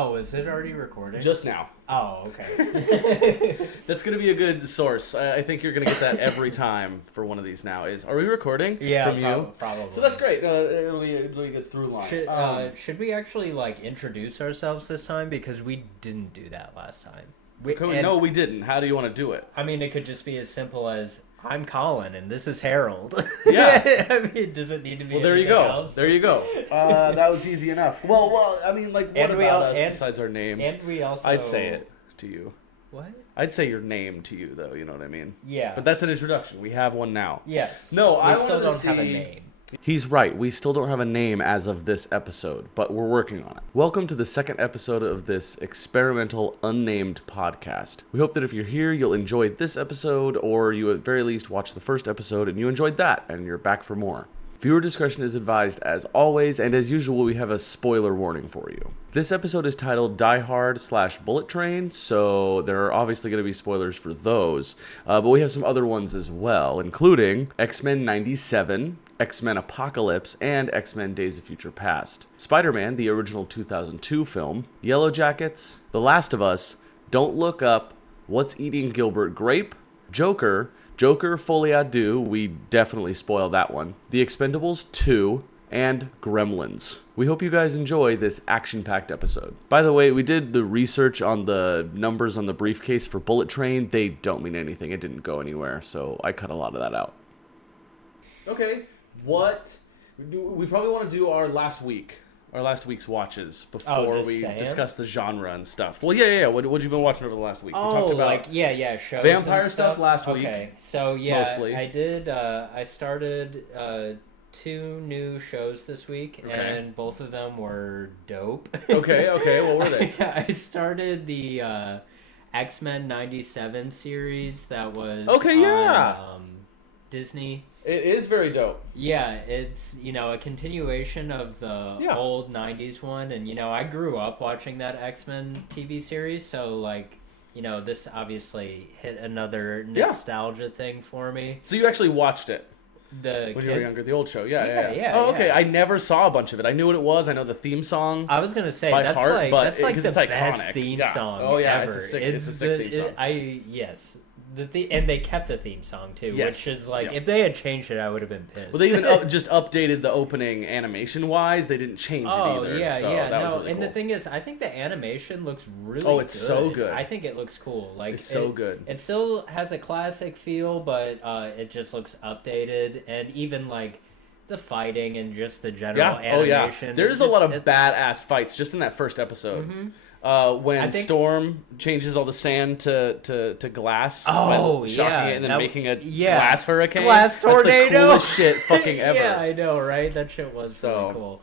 Oh, is it already recording? Just now. Oh, okay. That's going to be a good source. I think you're going to get that every time for one of these now. Are we recording? Yeah, from you? probably. So that's great. It'll be a good through line. Should we actually introduce ourselves this time, because we didn't do that last time? No, we didn't. How do you want to do it? I mean, it could just be as simple as I'm Colin and this is Harold. Yeah. I mean, does it need to be? Well, there you go. Else? There you go. That was easy enough. Well, I mean, what about us besides our names? And we also. I'd say it to you. What? I'd say your name to you, though. You know what I mean? Yeah. But that's an introduction. We have one now. Yes. No, we still don't have a name. He's right. We still don't have a name as of this episode, but we're working on it. Welcome to the second episode of this experimental unnamed podcast. We hope that if you're here, you'll enjoy this episode, or you at very least watch the first episode and you enjoyed that and you're back for more. Viewer discretion is advised as always, and as usual, we have a spoiler warning for you. This episode is titled Die Hard/Bullet Train, so there are obviously going to be spoilers for those, but we have some other ones as well, including X-Men 97, X-Men Apocalypse, and X-Men Days of Future Past, Spider-Man, the original 2002 film, Yellow Jackets, The Last of Us, Don't Look Up, What's Eating Gilbert Grape, Joker Folie à Deux, we definitely spoiled that one, The Expendables 2, and Gremlins. We hope you guys enjoy this action-packed episode. By the way, we did the research on the numbers on the briefcase for Bullet Train. They don't mean anything. It didn't go anywhere, so I cut a lot of that out. Okay, we probably want to do our last week's watches before we discuss the genre and stuff. Well, yeah. What you been watching over the last week? Oh, we talked about shows. Vampire and stuff last week. Okay, so yeah, mostly. I did. I started 2 new shows this week, and both of them were dope. Okay. What were they? I started the X-Men 97 series that was on Disney. It is very dope. Yeah, it's, a continuation of the old 90s one. And, I grew up watching that X-Men TV series. So, this obviously hit another nostalgia thing for me. So you actually watched it? When you were younger, the old show. Yeah. Oh, okay. I never saw a bunch of it. I knew what it was. I know the theme song. I was going to say, that's the best theme song ever. It's a sick theme song. Yes. And they kept the theme song too, which is if they had changed it, I would have been pissed. Well, they even just updated the opening animation-wise. They didn't change it either. That was really cool. The thing is, I think the animation looks really good. Oh, it's so good. I think it looks cool. It's so good. It still has a classic feel, but it just looks updated, and even the fighting and just the general animation. There's a lot of badass fights just in that first episode. Mm-hmm. When Storm changes all the sand to glass, shocking it and then making a glass hurricane, glass tornado, that's the coolest shit fucking ever. Yeah, I know, right? That shit was really cool.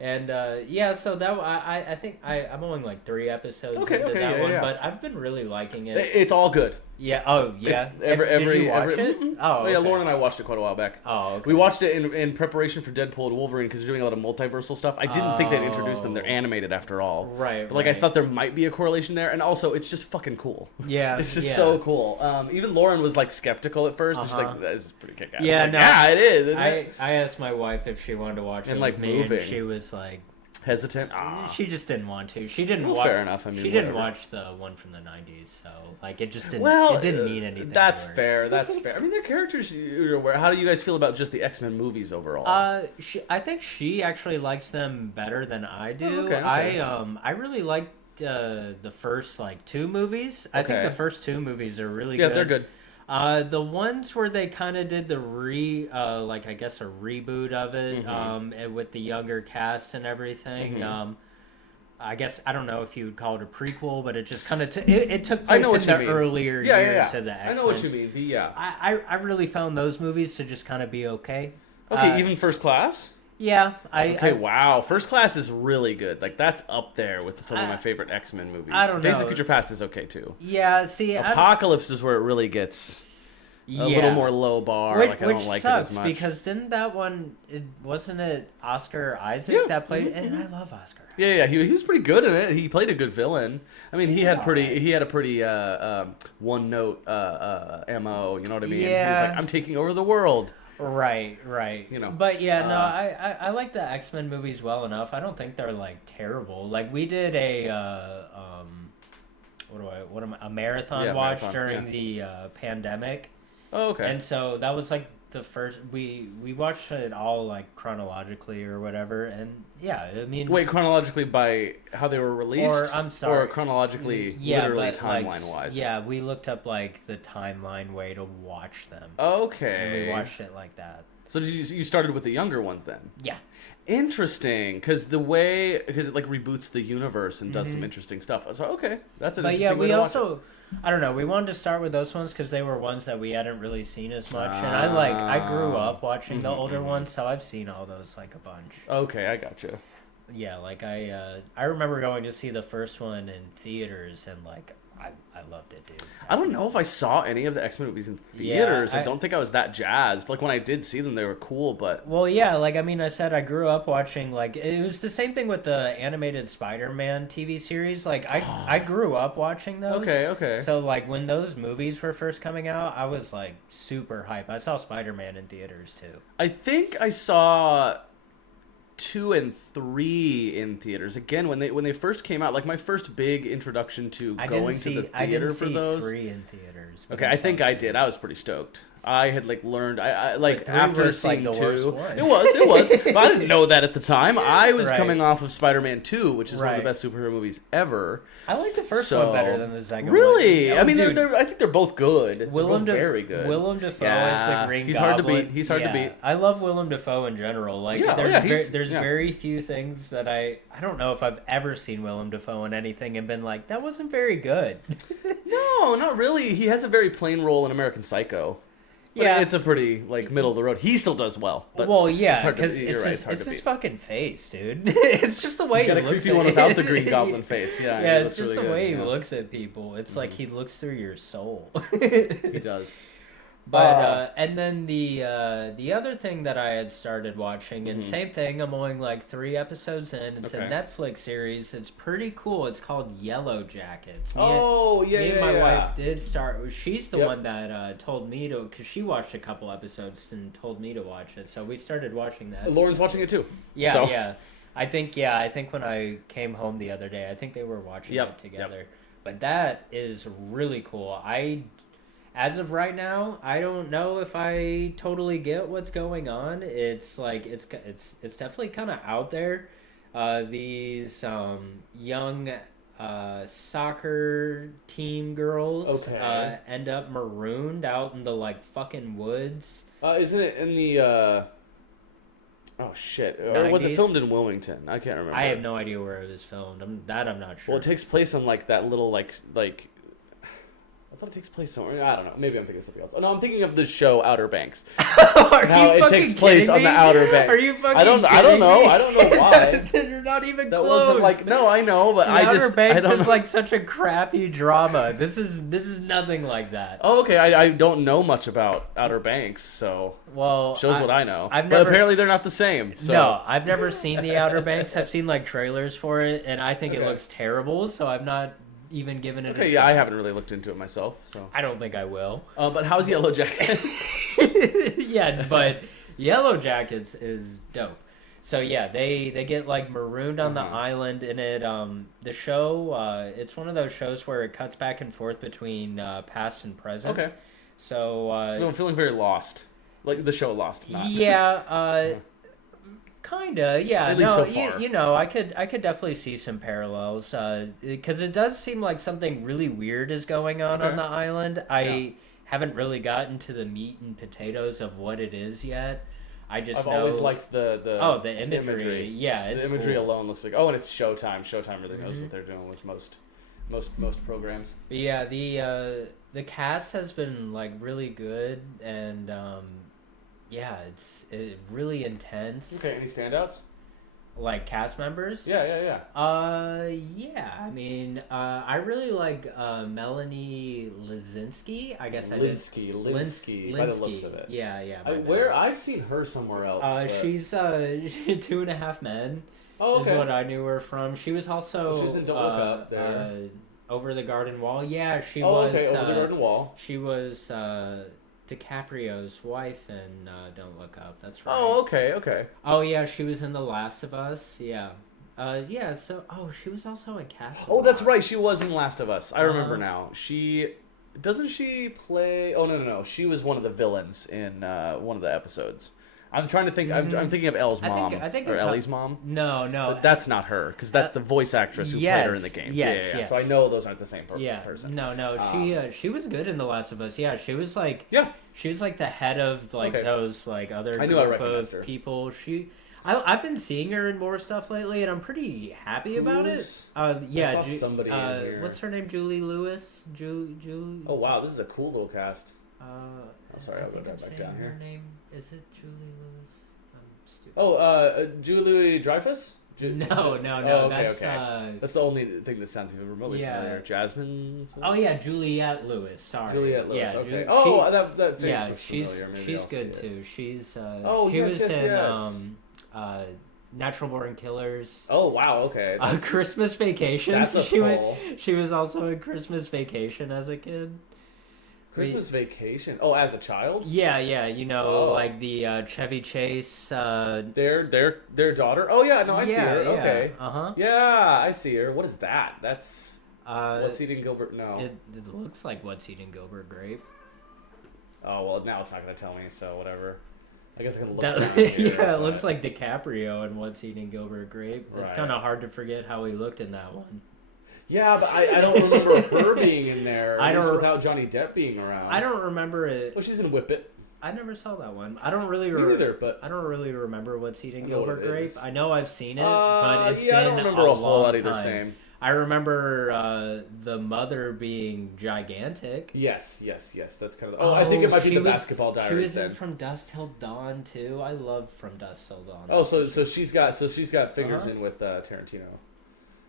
And so that I think I'm only 3 episodes into that one, but I've been really liking it. It's all good. Yeah. Oh, yeah. Did you watch it? Oh, yeah. Lauren and I watched it quite a while back. Oh, okay. We watched it in preparation for Deadpool and Wolverine because they're doing a lot of multiversal stuff. I didn't think they'd introduce them. They're animated after all. Right. But I thought there might be a correlation there, and also it's just fucking cool. Yeah. It's just so cool. Even Lauren was skeptical at first, and she's like, "This is pretty kick-ass." Yeah. Yeah, it is. Isn't I asked my wife if she wanted to watch it and with me, moving. and she was like. Hesitant. She just didn't want to. She didn't watch. Fair enough. I mean, she didn't watch the one from the 90s, so it just didn't. It didn't mean anything. That's fair. That's fair. I mean, their characters. How do you guys feel about just the X-Men movies overall? I think she actually likes them better than I do. Okay. I really liked the first 2 movies. I think the first 2 movies are really good. Yeah, they're good. The ones where they kind of did the I guess a reboot of it, and with the younger cast and everything. Mm-hmm. I guess I don't know if you would call it a prequel, but it just kind of it took place in the earlier years of the X-Men. I know what you mean. I really found those movies to just kind of be okay. Okay, even First Class. Yeah, wow. First Class is really good. That's up there with some of my favorite X-Men movies. I don't know. Days of Future Past is okay too. Yeah, see, Apocalypse is where it really gets a little more low bar. Which I don't like sucks it as much. Because didn't that one? Wasn't it Oscar Isaac that played? And I love Oscar. Yeah. He was pretty good in it. He played a good villain. I mean, he had a pretty one note mo. You know what I mean? Yeah. He was like, I'm taking over the world. Right. You know. But yeah, no, I like the X-Men movies well enough. I don't think they're like terrible. Like we did a marathon watch during the pandemic. Oh, okay. And so that was like the first we watched it all like chronologically or whatever, and yeah, I mean, wait, chronologically by how they were released, or I'm sorry, or chronologically, literally timeline wise. Yeah, we looked up like the timeline way to watch them. Okay. And we watched it like that. So you started with the younger ones then? Yeah. Interesting, because it like reboots the universe and does some interesting stuff. So okay, that's an interesting way to watch it. I don't know. We wanted to start with those ones because they were ones that we hadn't really seen as much, and I grew up watching the older ones, so I've seen all those like a bunch. Okay, I gotcha. Yeah, like I remember going to see the first one in theaters, and like I loved it, dude. I don't know if I saw any of the X-Men movies in theaters. I don't think I was that jazzed. Like when I did see them, they were cool, but well, yeah, like I mean, I said I grew up watching like it was the same thing with the animated Spider-Man TV series. Like I grew up watching those. Okay. So like when those movies were first coming out, I was like super hype. I saw Spider-Man in theaters too. I think I saw 2 and 3 in theaters again when they first came out. Like my first big introduction to going to the theater for those. 3 in theaters. Okay, I think I did. I was pretty stoked. I had like learned. I like after seeing like 2. It was. But I didn't know that at the time. I was Right. coming off of Spider-Man 2, which is one of the best superhero movies ever. I like the first one better than the second really? one. I mean, I think they're both good. Very good. Willem Dafoe is the Green He's Goblin. He's hard to beat. I love Willem Dafoe in general. Like, there's very few things that I don't know if I've ever seen Willem Dafoe in anything and been like, that wasn't very good. No, not really. He has a very plain role in American Psycho. But it's a pretty like middle of the road. He still does well. But well, yeah, because it's his fucking face, dude. It's just the way he looks. Got a creepy one without the Green Goblin face. Yeah, yeah, it's just the way he looks at people. It's like he looks through your soul. He does. But and then the other thing that I had started watching, and same thing, I'm only like 3 episodes in. It's a Netflix series. It's pretty cool. It's called Yellow Jackets. Me and my wife did start. She's the one that told me to, because she watched a couple episodes and told me to watch it. So we started watching that. Lauren's watching it too. Yeah, yeah. I think when I came home the other day, I think they were watching it together. Yep. But that is really cool. As of right now, I don't know if I totally get what's going on. It's like it's definitely kind of out there. These young soccer team girls end up marooned out in the like fucking woods. Isn't it in the? Oh shit! Or was it filmed in Wilmington? I can't remember. I have no idea where it was filmed. I'm not sure. Well, it takes place on like that little like. I thought it takes place somewhere. I don't know. Maybe I'm thinking of something else. Oh, no, I'm thinking of the show Outer Banks. How it takes place on the Outer Banks. Are you fucking I don't know. I don't know why. You're not even that close. Wasn't like no, I know, but Outer Banks is like such a crappy drama. This is nothing like that. Oh, okay. I don't know much about Outer Banks, so shows what I know. But apparently they're not the same. So. No, I've never seen the Outer Banks. I've seen like trailers for it, and I think it looks terrible. So I've not even given it a try. I haven't really looked into it myself, so I don't think I will. But how's Yellow Jackets? Yeah, but Yellow Jackets is dope. So yeah, they get like marooned on the island, and it the show it's one of those shows where it cuts back and forth between past and present. Okay. So I'm feeling very Lost, like the show Lost. Not. Yeah. Kinda, yeah. At least so far. You know, I could definitely see some parallels, because it does seem like something really weird is going on the island. I haven't really gotten to the meat and potatoes of what it is yet. I've always liked the imagery. Yeah, it's the imagery cool. alone looks like and it's Showtime. Showtime really knows what they're doing with most programs. But yeah, the cast has been like really good, and yeah, it's really intense. Okay, any standouts? Like cast members? Yeah. Yeah. I mean, I really like Melanie Lizinski. I guess Linsky. By the looks of it. Yeah. I've seen her somewhere else. She's 2.5 Men. Oh, okay. Is what I knew her from. She was also. She's in Don't Look Up there. Over the Garden Wall. Yeah, she was. Okay, Over the Garden Wall. She was. DiCaprio's wife in Don't Look Up. That's right. Oh, okay. Oh yeah, she was in The Last of Us. Yeah. Yeah. So, she was also in Castle. Oh, that's right. She was in Last of Us. I remember Uh-huh. now. Doesn't she play? Oh no. She was one of the villains in one of the episodes. I'm trying to think. I'm thinking of Elle's mom I think or I'm Ellie's mom. No. But that's not her because that's the voice actress who played her in the Yes, games. yes, Yeah. yes. So I know those aren't the same Yeah. person. No. She was good in The Last of Us. Yeah. She was like. Yeah. She was like the head of like Okay. those like other I knew I group recognized of her. people. I've been seeing her in more stuff lately, and I'm pretty happy about it. Who's- Yeah, I saw somebody in here. what's her name? Julie Lewis. Julie. Oh wow, this is a cool little cast. Oh, sorry, I'll go think back I'm saying down her here. name. Is it Julie Lewis? I'm stupid. Oh, Julie Dreyfus. No. Oh, okay, That's okay. That's the only thing that sounds even remotely familiar. Jasmine. Oh yeah, Juliette Lewis. Sorry. Juliette Lewis. Yeah, okay. That face yeah, looks she's familiar. Maybe she's I'll good see it. too. She's she yes, was yes, in yes. Natural Born Killers. Oh wow. Okay. Christmas Vacation. That's a pull. She was also in Christmas Vacation as a kid. Christmas Vacation. Oh, as a child. Yeah. Oh. Like the Chevy Chase. Their daughter. Oh yeah. No, I see her. Okay. Uh-huh. Yeah, I see her. What is that? That's What's Eating Gilbert? No. It looks like What's Eating Gilbert Grape. Oh well, now it's not gonna tell me. So whatever. I guess I can look. That, down here, yeah, it but- looks like DiCaprio in What's Eating Gilbert Grape. It's Right. kind of hard to forget how he looked in that one. Yeah, but I don't remember her being in there. I at least don't- without Johnny Depp being around. I don't remember it. Well, she's in Whip It. I never saw that one. I don't really. Me neither, but I don't really remember What's Eating I know what Gilbert it Grape. is. I know I've seen it, but it's yeah, been I don't remember a whole long lot either. time. Same. I remember the mother being gigantic. Yes. That's kind of. Oh, I think it might be she the was- Basketball She Diaries was then. in From Dusk Till Dawn too. I love From Dusk Till Dawn. Oh, so she's got figures Uh-huh. in with Tarantino,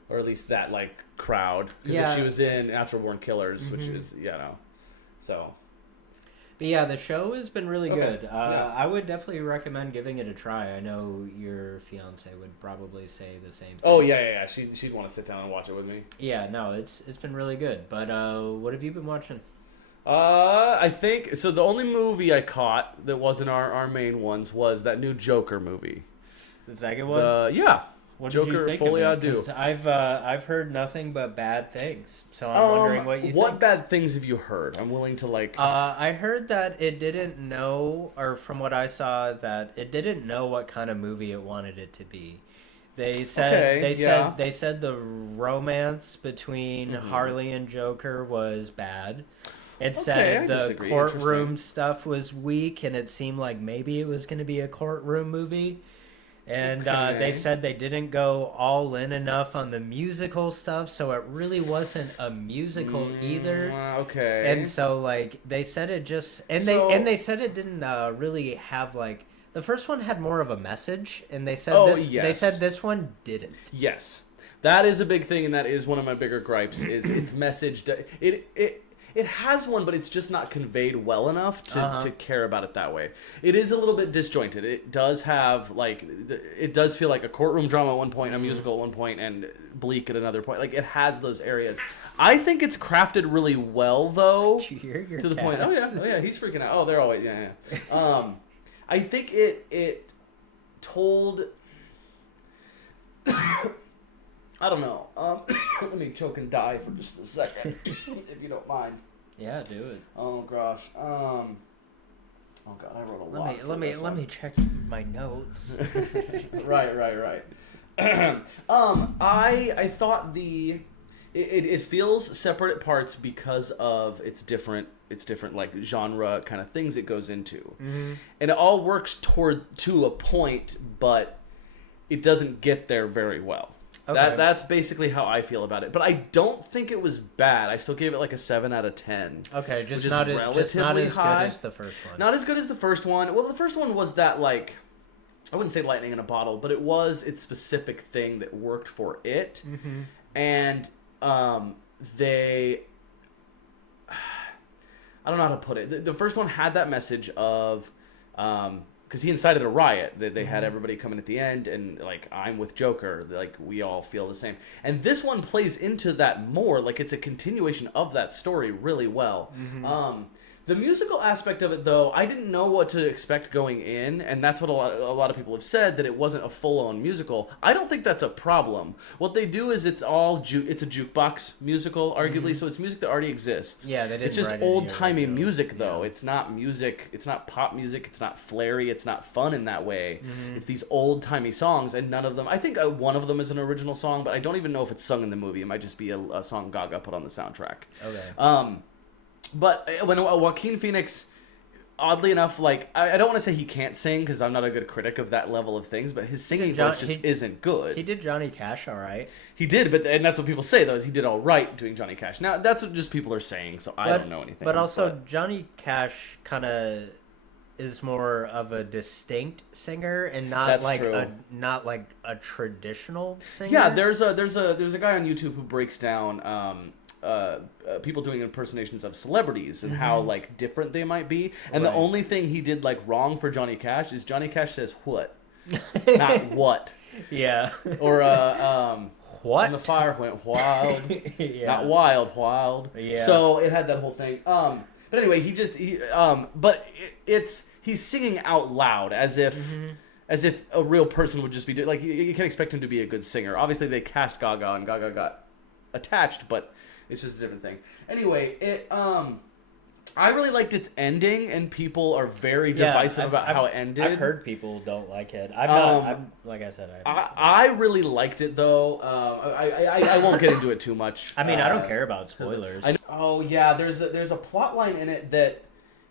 or at least that like crowd. Because Yeah. she was in Natural Born Killers, which Mhm. is so. But yeah, the show has been really Okay, good. yeah. I would definitely recommend giving it a try. I know your fiance would probably say the same thing. Oh yeah. She'd want to sit down and watch it with me. Yeah, no, it's been really good. But what have you been watching? I think so. The only movie I caught that wasn't our main ones was that new Joker movie. The second one? Yeah. What did you Joker think Fully of it? Ado. 'Cause I've heard nothing but bad things. So I'm wondering what you What think. bad things have you heard? I'm willing to like. I heard that it didn't know, or from what I saw, that it didn't know what kind of movie it wanted it to be. They said Okay, they said the romance between Mhm. Harley and Joker was bad. It Okay, said I the disagree. courtroom Interesting. stuff was weak, and it seemed like maybe it was going to be a courtroom movie. And Okay. they said they didn't go all in enough on the musical stuff, so it really wasn't a musical either. Okay. And so like they said it just So- they said it didn't really have like the first one had more of a message, and they said they yes. said this one didn't. Yes, that is a big thing, and that is one of my bigger gripes. Is its message? It has one, but it's just not conveyed well enough to care about it that way. It is a little bit disjointed. It does have it does feel like a courtroom drama at one point, a musical at one point, and bleak at another point. Like it has those areas. I think it's crafted really well, though. Did you hear your To the point. Oh yeah, he's freaking out. Oh, they're always yeah. I think it told. I don't know. Let me choke and die for just a second, if you don't mind. Yeah, do it. Oh gosh. Oh god, I wrote a lot. Let me check my notes. Right. I thought it feels separate at parts because of its different like genre kind of things it goes into, and it all works to a point, but it doesn't get there very well. Okay. That's basically how I feel about it. But I don't think it was bad. I still gave it like a 7 out of 10. Okay, which just is not as relatively high. good as the first one. Not as good as the first one. Well, the first one was that like I wouldn't say lightning in a bottle, but it was its specific thing that worked for it. Mm-hmm. And they I don't know how to put it. The first one had that message of because he incited a riot. They had everybody come in at the end and like, I'm with Joker. Like, we all feel the same. And this one plays into that more. Like, it's a continuation of that story really well. The musical aspect of it, though, I didn't know what to expect going in, and that's what a lot of people have said, that it wasn't a full-on musical. I don't think that's a problem. What they do is it's a jukebox musical, arguably, so it's music that already exists. Yeah, they didn't. It's just write any old-timey original. music, though. It's not music. It's not pop music. It's not flary. It's not fun in that way. It's these old-timey songs, and none of them. I think one of them is an original song, but I don't even know if it's sung in the movie. It might just be a song Gaga put on the soundtrack. Okay. But when Joaquin Phoenix, oddly enough, like, I don't want to say he can't sing, because I'm not a good critic of that level of things, but his singing voice just isn't good. He did Johnny Cash all right. He did, and that's what people say, though, is he did all right doing Johnny Cash. Now, that's what just people are saying, so I don't know anything. But also, Johnny Cash kind of is more of a distinct singer and not like a traditional singer. Yeah, there's a guy on YouTube who breaks down people doing impersonations of celebrities and how like different they might be. And the only thing he did like wrong for Johnny Cash is Johnny Cash says what, not what. Yeah. Or what? And the fire went wild. Yeah. Not wild. Yeah. So it had that whole thing. But anyway, he's singing out loud as if a real person would just be doing. Like you can't expect him to be a good singer. Obviously, they cast Gaga and Gaga got attached, but it's just a different thing. Anyway, I really liked its ending, and people are very divisive about how it ended. I've heard people don't like it. Like I said, I really liked it though. I won't get into it too much. I mean, I don't care about spoilers. Oh yeah, there's a plot line in it that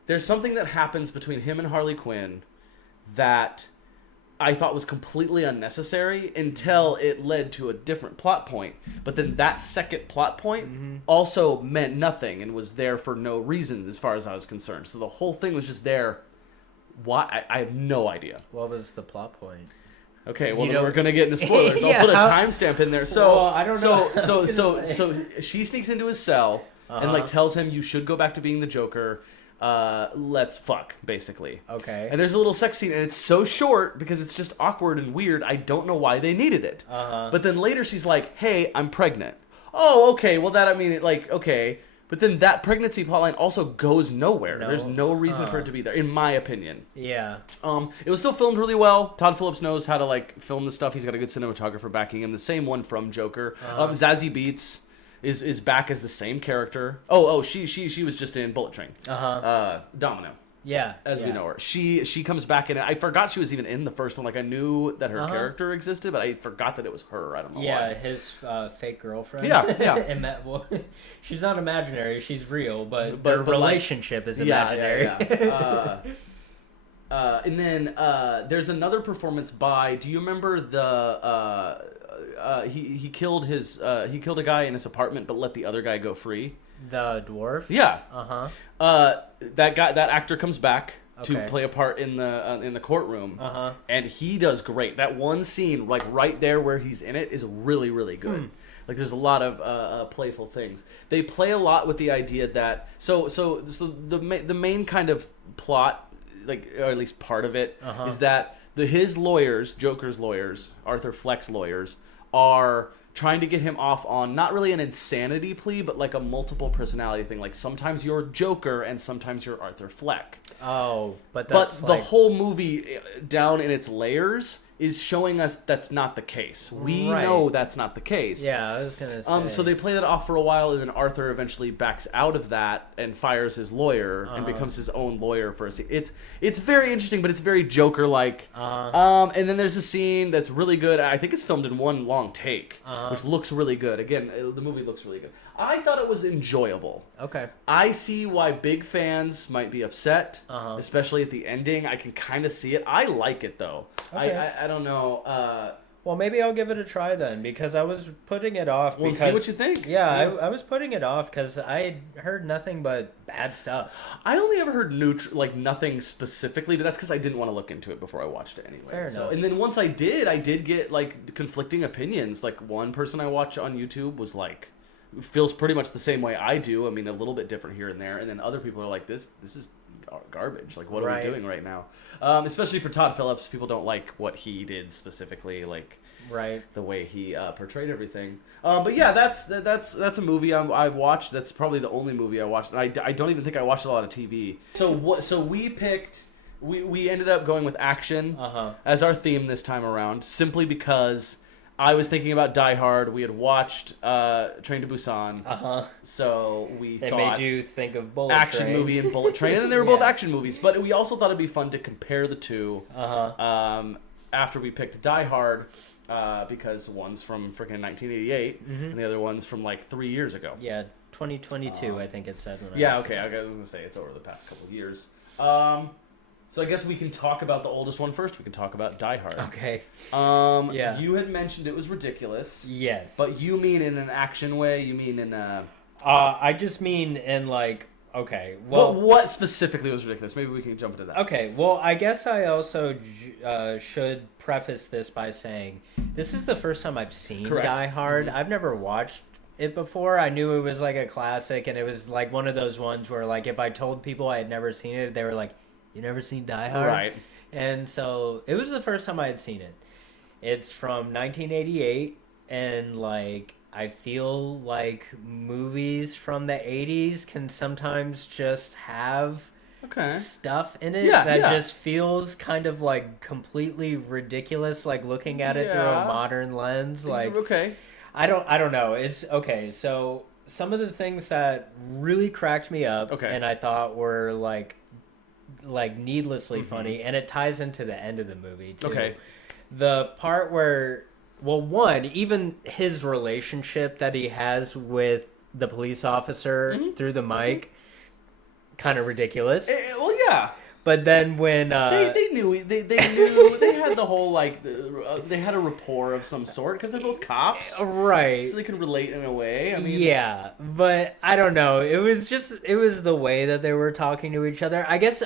there's something that happens between him and Harley Quinn that I thought was completely unnecessary until it led to a different plot point. But then that second plot point also meant nothing and was there for no reason as far as I was concerned. So the whole thing was just there. Why? I have no idea. What was the plot point? Okay, well, then we're going to get into spoilers. Yeah, I'll put a timestamp in there. So, well, I don't know. So she sneaks into his cell and like tells him, you should go back to being the Joker. Let's fuck, basically. Okay. And there's a little sex scene, and it's so short because it's just awkward and weird. I don't know why they needed it. But then later she's like, hey, I'm pregnant. Oh, okay. Well, okay. But then that pregnancy plotline also goes nowhere. No. There's no reason for it to be there, in my opinion. Yeah. It was still filmed really well. Todd Phillips knows how to like film the stuff. He's got a good cinematographer backing him. The same one from Joker. Zazie Beetz is back as the same character. She was just in Bullet Train. Domino. Yeah. As we know her. She comes back in it. I forgot she was even in the first one. Like I knew that her character existed, but I forgot that it was her. I don't know why. Yeah, his fake girlfriend. Yeah. And she's not imaginary, she's real, but their relationship is imaginary. Yeah. And then there's another performance by, do you remember he killed a guy in his apartment but let the other guy go free? The dwarf? Yeah. That actor comes back to play a part in the courtroom. And he does great. That one scene, like right there where he's in it, is really, really good. Like there's a lot of playful things. They play a lot with the idea that so the main kind of plot, like, or at least part of it, is that his lawyers, Joker's lawyers, Arthur Fleck's lawyers, are trying to get him off on not really an insanity plea, but like a multiple personality thing. Like sometimes you're Joker and sometimes you're Arthur Fleck. Oh, but the whole movie, down in its layers, is showing us that's not the case. We know that's not the case. Yeah, I was gonna say. So they play that off for a while, and then Arthur eventually backs out of that and fires his lawyer and becomes his own lawyer for a scene. It's very interesting, but it's very Joker-like. And then there's a scene that's really good. I think it's filmed in one long take, which looks really good. Again, the movie looks really good. I thought it was enjoyable. Okay. I see why big fans might be upset, especially at the ending. I can kind of see it. I like it, though. Okay. I don't know. Well, maybe I'll give it a try then, because I was putting it off. We'll see what you think. Yeah, I was putting it off because I heard nothing but bad stuff. I only ever heard nothing specifically, but that's because I didn't want to look into it before I watched it anyway. Fair enough. And then once I did get like conflicting opinions. Like one person I watch on YouTube was like, feels pretty much the same way I do. I mean, a little bit different here and there. And then other people are like, this is garbage. Like, what are Right. we doing right now? Especially for Todd Phillips, people don't like what he did specifically, like Right. the way he portrayed everything. But yeah, that's a movie I've watched. That's probably the only movie I watched. And I don't even think I watched a lot of TV. So we picked. We ended up going with action as our theme this time around, simply because I was thinking about Die Hard. We had watched Train to Busan. So we They thought made you think of Bullet action Train. movie and Bullet Train, and they were both Yeah. action movies. But we also thought it'd be fun to compare the two. After we picked Die Hard, because one's from freaking 1988 and the other one's from like 3 years ago. Yeah, 2022, I think it said. When Yeah, I okay. I was gonna say it's over the past couple of years. So I guess we can talk about the oldest one first. We can talk about Die Hard. Okay. Yeah. You had mentioned it was ridiculous. Yes. But you mean in an action way? You mean in a... I just mean in like, okay, well... What specifically was ridiculous? Maybe we can jump into that. Okay, well, I guess I also should preface this by saying this is the first time I've seen Correct. Die Hard. I've never watched it before. I knew it was like a classic, and it was like one of those ones where like if I told people I had never seen it, they were like, "You never seen Die Hard?" Right. And so it was the first time I had seen it. It's from 1988, and like I feel like movies from the 80s can sometimes just have stuff in it that just feels kind of like completely ridiculous, like looking at it through a modern lens. Like, I don't know. It's okay. So some of the things that really cracked me up and I thought were like needlessly funny, and it ties into the end of the movie too. The part where, well, one, even his relationship that he has with the police officer through the mic, kind of ridiculous. Well, yeah. But then when they knew they knew they had the whole like they had a rapport of some sort because they're both cops, right? So they can relate in a way. I mean, yeah, but I don't know. It was the way that they were talking to each other. I guess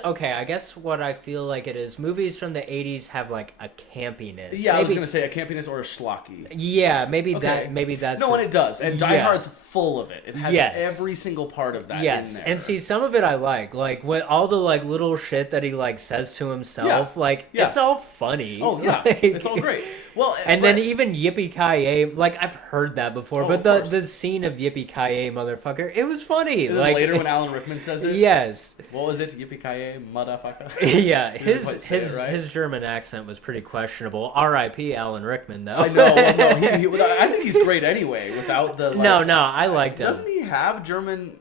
what I feel like it is. Movies from the 80s have like a campiness. Yeah, I was gonna say a campiness or a schlocky. Yeah, maybe that's no, and it does. And Die Hard's full of it. It has every single part of that. in there. And see, some of it I like when all the like little shit that he like says to himself, it's all funny. Oh yeah, it's all great. Well, and then even yippee-ki-yay, like I've heard that before, but the scene of yippee-ki-yay, motherfucker, it was funny. And like later when Alan Rickman says it, yes. What was it? Yippee-ki-yay, motherfucker. Yeah, his German accent was pretty questionable. R.I.P. Alan Rickman, though. I know. I think he's great anyway. Without the no, I liked him. Doesn't he have German?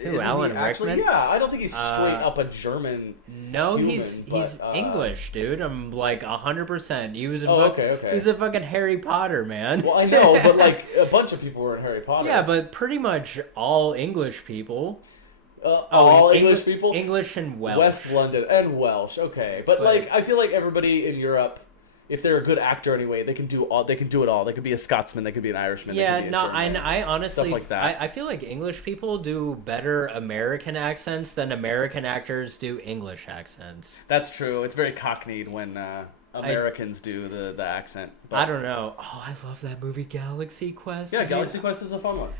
Who, Alan Rickman? Yeah, I don't think he's straight up a German. No, human, he's English, dude. I'm like 100%. He was okay. He's a fucking Harry Potter, man. Well, I know, but like a bunch of people were in Harry Potter. Yeah, but pretty much all English people. All English people? English and Welsh. West London and Welsh. Okay, but like I feel like everybody in Europe, if they're a good actor anyway, they can do it all. They could be a Scotsman. They could be an Irishman. Yeah, I honestly, stuff like that. I feel like English people do better American accents than American actors do English accents. That's true. It's very cockneyed when Americans do the accent. But I don't know. Oh, I love that movie Galaxy Quest. yeah, Galaxy Quest is a fun one.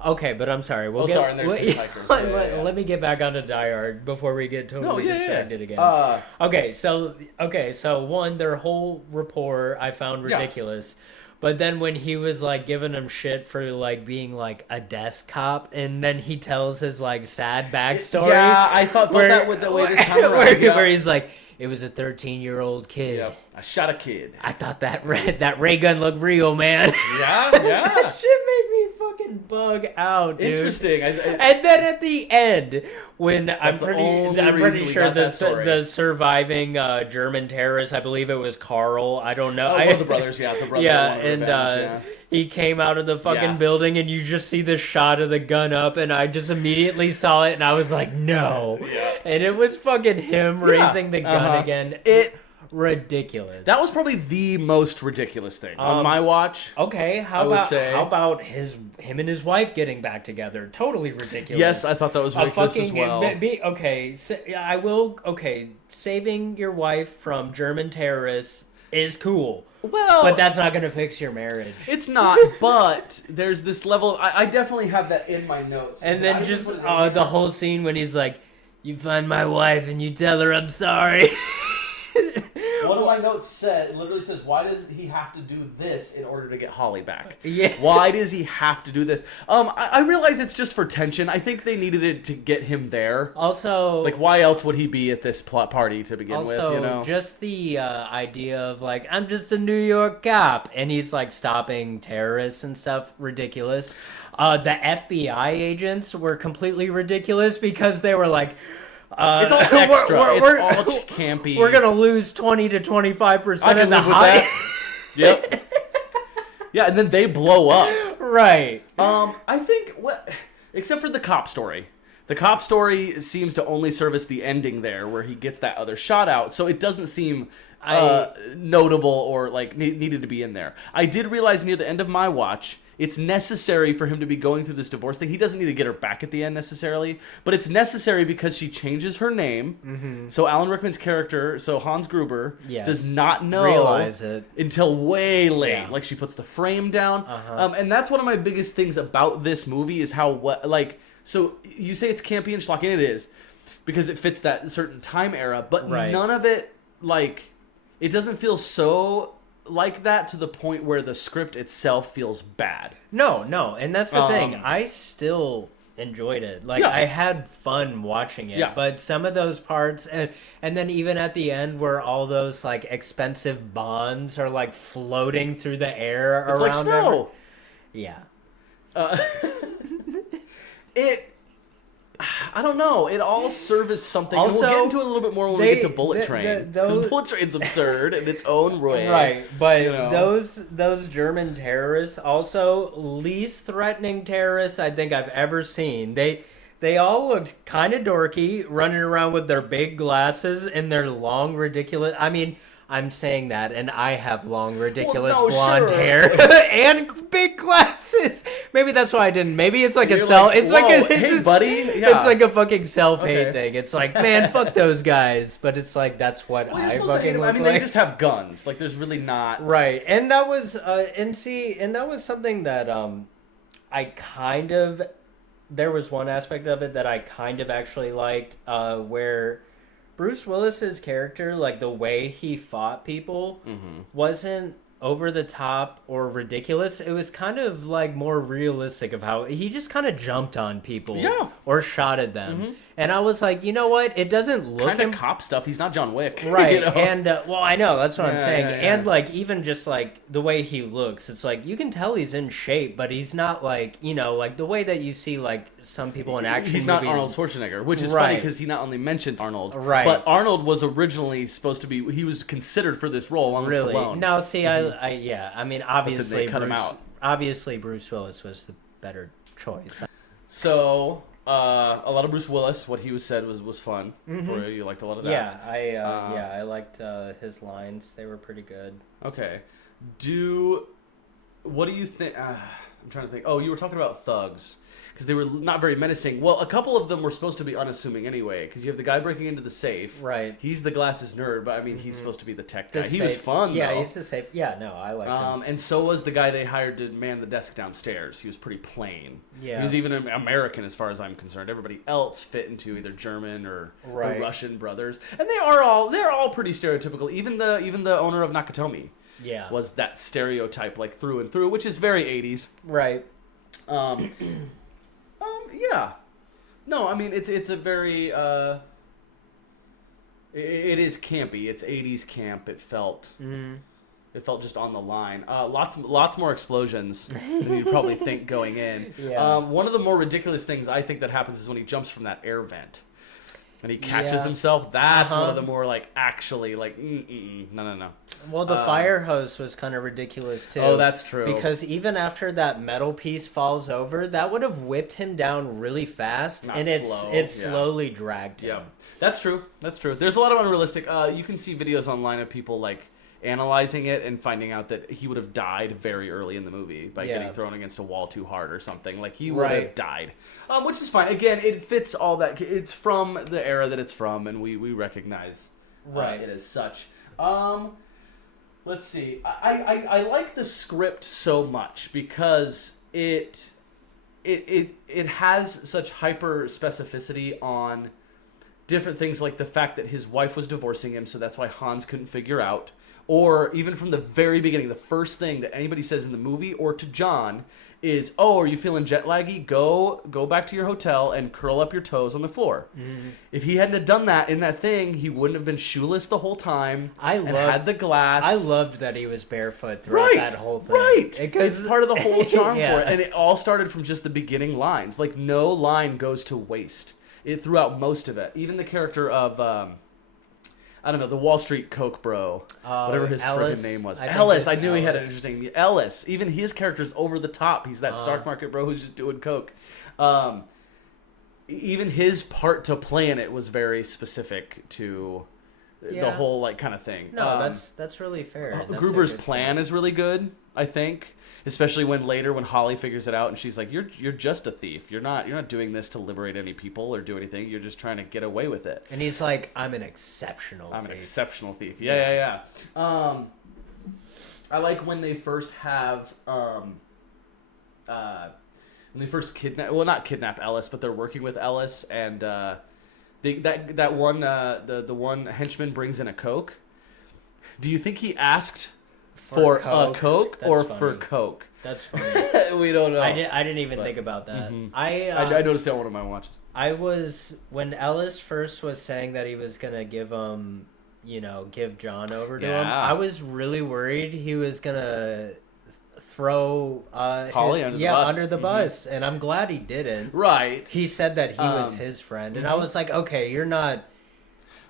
Okay, but I'm sorry. And there's hitchhikers. Let me get back onto Die Hard before we get totally distracted again. Okay, so one, their whole rapport I found ridiculous. But then when he was like giving him shit for like being like a desk cop, and then he tells his like sad backstory. Yeah, I thought that with the way this time around. Where he's like, it was a 13-year-old kid. Yep. I shot a kid. I thought that ray gun looked real, man. Yeah. That shit made me fucking bug out, dude. Interesting. And then at the end, when I'm pretty sure the surviving German terrorist, I believe it was Carl. I don't know. One of the brothers. Yeah, the brother. Yeah, and he came out of the fucking building, and you just see the shot of the gun up, and I just immediately saw it, and I was like, no. Yeah. And it was fucking him raising the gun again. Ridiculous. That was probably the most ridiculous thing on my watch. Okay, how about him and his wife getting back together? Totally ridiculous. Yes, I thought that was ridiculous as well. Saving your wife from German terrorists is cool. Well, but that's not going to fix your marriage. It's not, but there's this level. I definitely have that in my notes. And then just the whole scene when he's like, You find my wife and you tell her I'm sorry. One of my notes literally says, why does he have to do this in order to get Holly back? Yeah. Why does he have to do this? I realize it's just for tension. I think they needed it to get him there. Also, like, why else would he be at this party to begin with, you know? Just the idea of, like, I'm just a New York cop, and he's, like, stopping terrorists and stuff, ridiculous. The FBI agents were completely ridiculous because they were like, it's all extra. It's all campy. We're gonna lose 20 to 25% of the height. Yep. Yeah, and then they blow up. Right. I think except for the cop story. The cop story seems to only service the ending there, where he gets that other shot out. So it doesn't seem notable or like needed to be in there. I did realize near the end of my watch, it's necessary for him to be going through this divorce thing. He doesn't need to get her back at the end necessarily, but it's necessary because she changes her name. Mm-hmm. So Alan Rickman's character, so Hans Gruber, does not realize it until way late. Yeah. Like, she puts the frame down. And that's one of my biggest things about this movie is how, so you say it's campy and schlocky, and it is, because it fits that certain time era, but none of it, like, it doesn't feel so like that to the point where the script itself feels bad. No, and that's the thing. I still enjoyed it. Like, I had fun watching it, but some of those parts, and then even at the end where all those, like, expensive bonds are, like, floating through the air it's around like snow. Yeah. I don't know. It all serviced something. Also, and we'll get into it a little bit more when we get to Bullet Train. Because Bullet Train's absurd in its own way. Right, but those German terrorists, also least threatening terrorists I think I've ever seen. They all looked kind of dorky, running around with their big glasses and their long, ridiculous... I mean, I'm saying that, and I have long, ridiculous blonde hair and big glasses. Maybe that's why I didn't. Maybe it's like It's hey, buddy. Yeah. It's like a fucking self-hate thing. It's like, man, fuck those guys. But it's like, that's what I fucking look like. I mean, they just have guns. Like, there's really not... Right, and that was, and that was something that I kind of... There was one aspect of it that I kind of actually liked, where... Bruce Willis's character, like, the way he fought people wasn't over the top or ridiculous. It was kind of, like, more realistic of how he just kind of jumped on people or shot at them. And I was like, you know what? It doesn't look kind of cop stuff. He's not John Wick. Right. You know? And, well, I know. That's what I'm saying. And, like, even just, like, the way he looks, it's like, you can tell he's in shape, but he's not, like, you know, like, the way that you see, like, some people in action movies. He's not Arnold Schwarzenegger, which is funny because he not only mentions Arnold, but Arnold was originally supposed to be, he was considered for this role along with Stallone. No, see, I mean, obviously, cut him out. Obviously, Bruce Willis was the better choice. So... a lot of Bruce Willis, what he said was fun for you. You liked a lot of that. Yeah, I liked his lines. They were pretty good. Okay. What do you think? I'm trying to think. Oh, you were talking about thugs. Because they were not very menacing. Well, a couple of them were supposed to be unassuming anyway. Because you have the guy breaking into the safe. Right. He's the glasses nerd, but I mean, he's supposed to be the tech guy. He was fun, though. Yeah, he's the safe. Yeah, no, I like him. And so was the guy they hired to man the desk downstairs. He was pretty plain. Yeah. He was even an American as far as I'm concerned. Everybody else fit into either German or the Russian brothers. And they're all pretty stereotypical. Even the owner of Nakatomi was that stereotype, like, through and through, which is very 80s. Right. Yeah. No, I mean, it's a very, it is campy. It's 80s camp. It felt just on the line. Lots more explosions than you'd probably think going in. Yeah. One of the more ridiculous things I think that happens is when he jumps from that air vent. And he catches himself. That's one of the more, like, actually, like, no. Well, the fire hose was kind of ridiculous, too. Oh, that's true. Because even after that metal piece falls over, that would have whipped him down really fast. It slowly dragged him. Yeah, that's true. There's a lot of unrealistic... you can see videos online of people, like, analyzing it and finding out that he would have died very early in the movie by getting thrown against a wall too hard or something. Like, he would have died. Which is fine. Again, it fits all that. It's from the era that it's from, and we recognize it as such. Let's see. I like the script so much because it has such hyper specificity on different things like the fact that his wife was divorcing him, so that's why Hans couldn't figure out. Or even from the very beginning, the first thing that anybody says in the movie or to John is, "Oh, are you feeling jet laggy? Go back to your hotel and curl up your toes on the floor." Mm-hmm. If he hadn't have done that in that thing, he wouldn't have been shoeless the whole time. Had the glass. I loved that he was barefoot throughout that whole thing. Right, it's part of the whole charm for it, and it all started from just the beginning lines. Like no line goes to waste. It throughout most of it. Even the character of I don't know, the Wall Street Coke bro, whatever his freaking name was. Ellis, I knew he had an interesting name. Ellis, even his character's over the top. He's that stock market bro who's just doing coke. Even his part to play in it was very specific to the whole like kind of thing. No, that's really fair. Gruber's plan is really good, I think. Especially when later when Holly figures it out and she's like, "You're just a thief. You're not doing this to liberate any people or do anything. You're just trying to get away with it." And he's like, "I'm an exceptional thief." Yeah. I like when they first have when they first not kidnap Ellis, but they're working with Ellis and that one henchman brings in a Coke. Do you think he asked for a Coke or for Coke? That's funny. We don't know. I didn't even think about that. Mm-hmm. I noticed that on one of my watches. When Ellis first was saying that he was gonna give give John over to him. I was really worried he was gonna throw Holly under the bus. And I'm glad he didn't. Right. He said that he was his friend, and I was like, okay, you're not.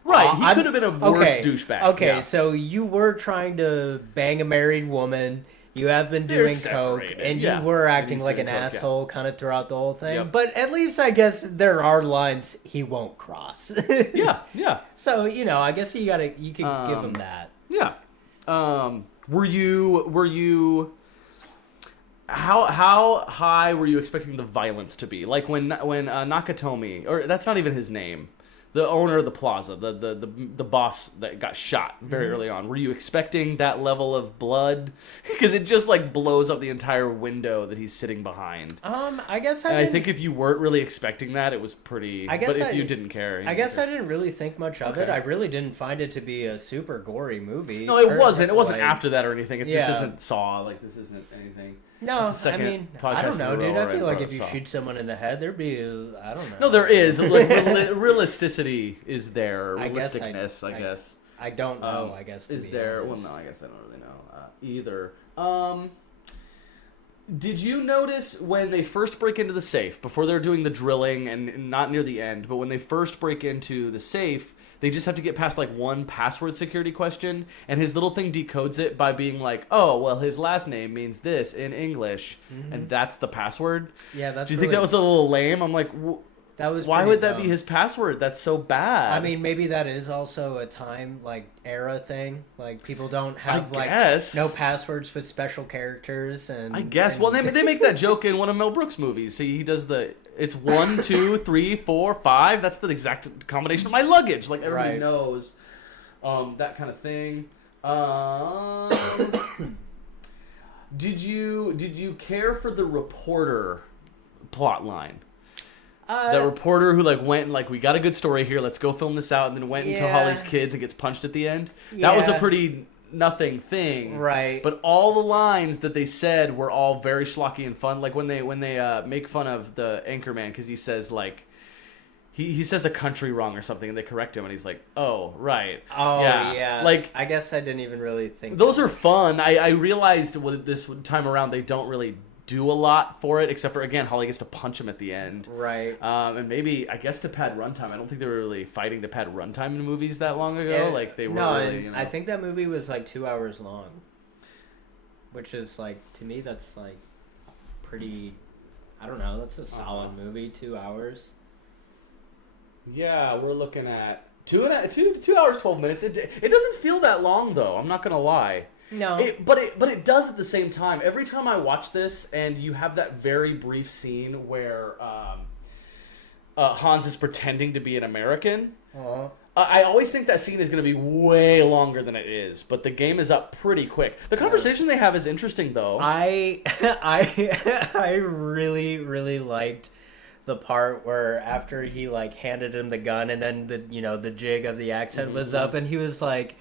Right, he could have been a worse douchebag. Okay, so you were trying to bang a married woman. You have been doing coke, and you were acting like an asshole kind of throughout the whole thing. Yep. But at least I guess there are lines he won't cross. Yeah. So I guess you could give him that. Yeah. Were you? How high were you expecting the violence to be? Like when Nakatomi, or that's not even his name. The owner of the plaza, the boss that got shot very early on. Were you expecting that level of blood? Because it just like blows up the entire window that he's sitting behind. I guess I think if you weren't really expecting that, it was pretty. If you didn't care, I didn't really think much of it. I really didn't find it to be a super gory movie. No, it wasn't. It wasn't after that or anything. This isn't Saw. Like this isn't anything. No, I mean, I don't know, dude. I feel like if you shoot someone in the head, there'd be, I don't know. No, there is. Like, realisticity is there. Realisticness, I guess. I don't know, I guess, to is be there? honest. Well, no, I guess I don't really know either. Did you notice when they first break into the safe, before they're doing the drilling and not near the end, but when they first break into the safe, they just have to get past like one password security question, and his little thing decodes it by being like, "Oh, well, his last name means this in English," and that's the password. Yeah, that's. Do you think that was a little lame? I'm like, that was. Why would that be his password? That's so bad. I mean, maybe that is also a time era thing. Like people don't have no passwords with special characters, and I guess. Well, they make that joke in one of Mel Brooks' movies. See, he does it's 1, 2, 3, 4, 5. That's the exact combination of my luggage. Like everybody knows, that kind of thing. Did you care for the reporter plot line? The reporter who went and we got a good story here. Let's go film this out, and then went into Holly's kids and gets punched at the end. That was a pretty nothing thing, right? But all the lines that they said were all very schlocky and fun. Like when they make fun of the anchorman because he says he says a country wrong or something, and they correct him, and he's like, "Oh, right, yeah." Like I guess I didn't even really think those are fun. I realized this time around they don't really do a lot for it, except for again Holly gets to punch him at the end, right? And maybe I guess to pad runtime. I don't think they were really fighting to pad runtime in movies that long ago. They were. No, really, I think that movie was 2 hours long, which is to me that's pretty. I don't know. That's a solid movie. 2 hours. Yeah, we're looking at 2 hours 12 minutes. It doesn't feel that long though. I'm not gonna lie. No. But it does at the same time. Every time I watch this, and you have that very brief scene where Hans is pretending to be an American. Uh-huh. I always think that scene is going to be way longer than it is, but the game is up pretty quick. The conversation they have is interesting, though. I really, really liked the part where after he like handed him the gun and then the jig of the accent was up and he was like,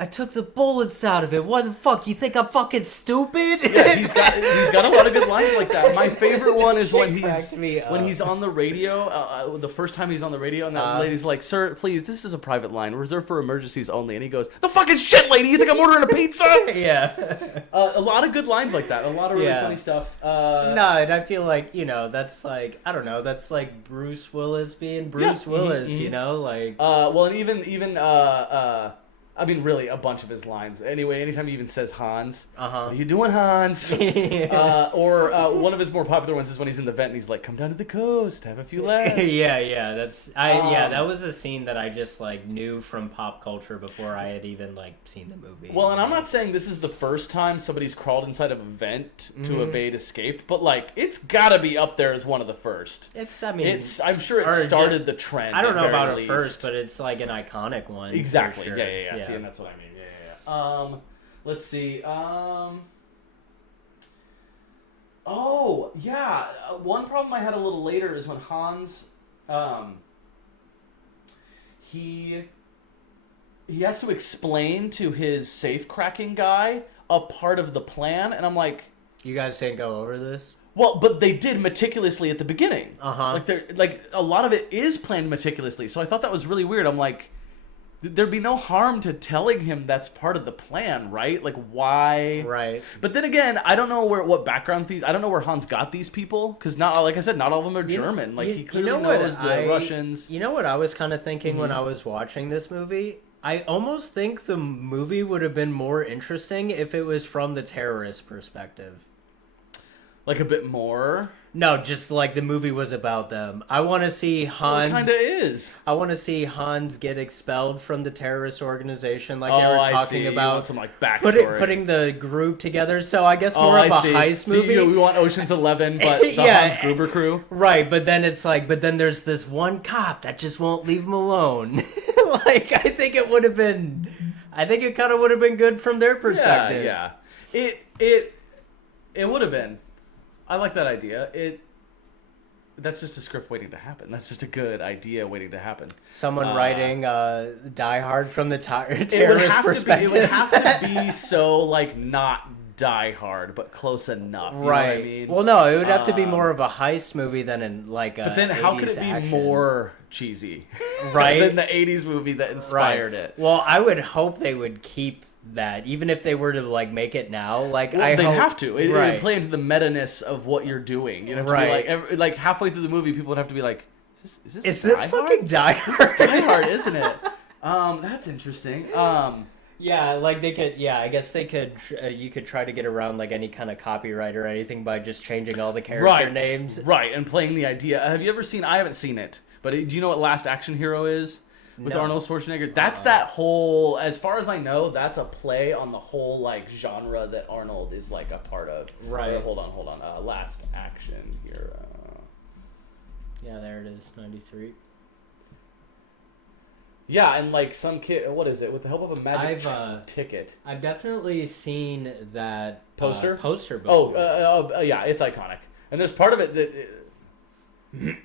I took the bullets out of it. What the fuck? You think I'm fucking stupid? Yeah, he's got a lot of good lines like that. My favorite one is when he's on the radio. The first time he's on the radio, and that lady's like, "Sir, please, this is a private line, reserved for emergencies only." And he goes, "The fucking shit, lady! You think I'm ordering a pizza?" Yeah. A lot of good lines like that. A lot of really funny stuff. No, and I feel like that's like I don't know. That's like Bruce Willis being Bruce Willis. Like. Well, and even I mean, really, a bunch of his lines. Anyway, anytime he even says Hans, what are you doing, Hans? Or one of his more popular ones is when he's in the vent and he's like, come down to the coast, have a few laughs. That was a scene that I just like knew from pop culture before I had even like seen the movie. Well, and I'm not saying this is the first time somebody's crawled inside of a vent to evade escape, but like it's gotta be up there as one of the first. I'm sure it started the trend. I don't know about it first, but it's like an iconic one. Exactly. Sure. Yeah. See, and that's what I mean. Yeah. Let's see. Oh, yeah. One problem I had a little later is when Hans, he has to explain to his safe cracking guy a part of the plan, and I'm like, you guys didn't go over this? Well, but they did meticulously at the beginning. Uh-huh. Like a lot of it is planned meticulously, so I thought that was really weird. I'm like, there'd be no harm to telling him that's part of the plan, right? Like, why? Right. But then again, I don't know what backgrounds I don't know where Hans got these people, because like I said, not all of them are German. Like, he clearly knows the Russians. You know what I was kind of thinking when I was watching this movie? I almost think the movie would have been more interesting if it was from the terrorist perspective. Like a bit more? No, just like the movie was about them. I want to see Hans. It kind of is. I want to see Hans get expelled from the terrorist organization, like they were talking about. You want some like backstory. Putting the group together. So I guess more of a heist movie. So we want Ocean's 11, but the Hans Gruber crew. Right, but then it's like, there's this one cop that just won't leave him alone. Like I think it kind of would have been good from their perspective. Yeah. It would have been. I like that idea. That's just a script waiting to happen. That's just a good idea waiting to happen. Someone writing Die Hard from the terrorist perspective. It would have to be so like not Die Hard, but close enough. You know what I mean? Well, no, it would have to be more of a heist movie than in like a. But then, how could it be action. more cheesy, right? than the '80s movie that inspired it? Well, I would hope they would keep that, even if they were to like make it now. Like, they'd have to. It would play into the meta-ness of what you're doing. You know, like halfway through the movie, people would have to be like, "Is this fucking Die Hard? This is Die Hard, isn't it?" That's interesting. Yeah, like they could. Yeah, I guess they could. You could try to get around like any kind of copyright or anything by just changing all the character names. Right, and playing the idea. Have you ever seen? I haven't seen it, but do you know what Last Action Hero is? With Arnold Schwarzenegger, that's that whole. As far as I know, that's a play on the whole like genre that Arnold is like a part of. Right. Wait, hold on. Last Action Hero. Yeah, there it is. 93. Yeah, and like some kid. What is it? With the help of a magic ticket. I've definitely seen that poster before. Yeah, it's iconic. And there's part of it that.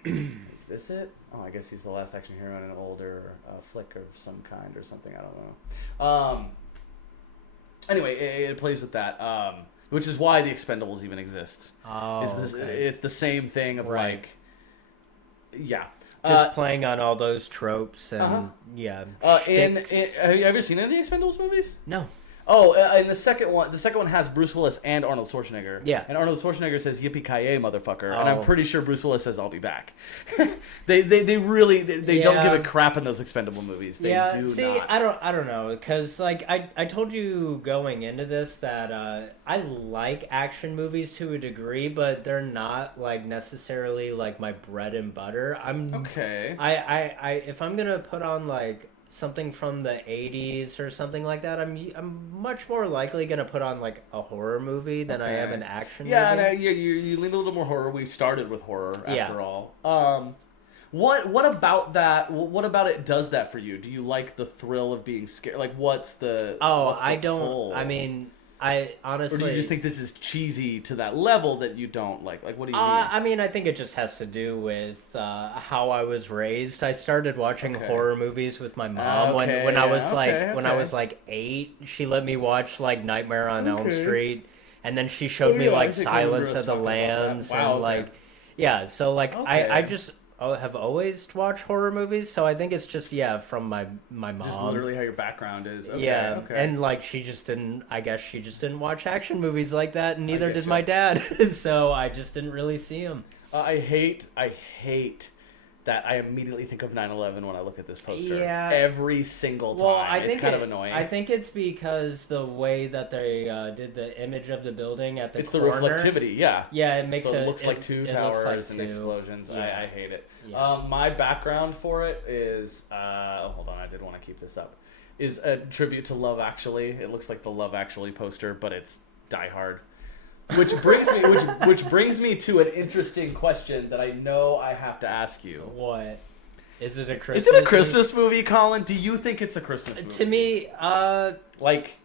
Is this it? Oh, I guess he's the last action hero in an older flick of some kind or something. I don't know. Anyway, it plays with that, which is why the Expendables even exists. Oh, It's the same thing of like, yeah. Just playing on all those tropes and have you ever seen any of the Expendables movies? No. Oh, and the second one has Bruce Willis and Arnold Schwarzenegger. Yeah. And Arnold Schwarzenegger says "Yippee-ki-yay, motherfucker," and I'm pretty sure Bruce Willis says "I'll be back." They really don't give a crap in those Expendable movies. They do not. I don't know, because like I told you going into this that I like action movies to a degree, but they're not like necessarily like my bread and butter. Okay. I if I'm gonna put on like something from the 80s or something like that, I'm much more likely gonna put on like a horror movie than I am an action movie. And you lean a little more horror. We started with horror after all. What about that? What about it does that for you? Do you like the thrill of being scared? Like, what's the? I don't. pull? I mean, I honestly... Or do you just think this is cheesy to that level that you don't like? Like, what do you mean? I mean, I think it just has to do with how I was raised. I started watching horror movies with my mom when I was when I was like 8. She let me watch like Nightmare on Elm Street, and then she showed me like Silence of the Lambs and like So like I just have always watched horror movies, so I think it's just from my mom. Just literally how your background is. And like she just didn't watch action movies like that, and neither did my dad. So I just didn't really see them. I hate that I immediately think of 9/11 when I look at this poster. Yeah. Every single time. Well, it's kind of annoying. I think it's because the way that they did the image of the building at the corner. It's the reflectivity, yeah. Yeah, it makes it looks like two towers and explosions. Yeah. I hate it. Yeah. My background for it is, hold on, I did want to keep this up, is a tribute to Love Actually. It looks like the Love Actually poster, but it's Die Hard. Which brings me to an interesting question that I know I have to ask you. What? Is it a Christmas? Is it a Christmas movie, Colin? Do you think it's a Christmas movie? To me, like,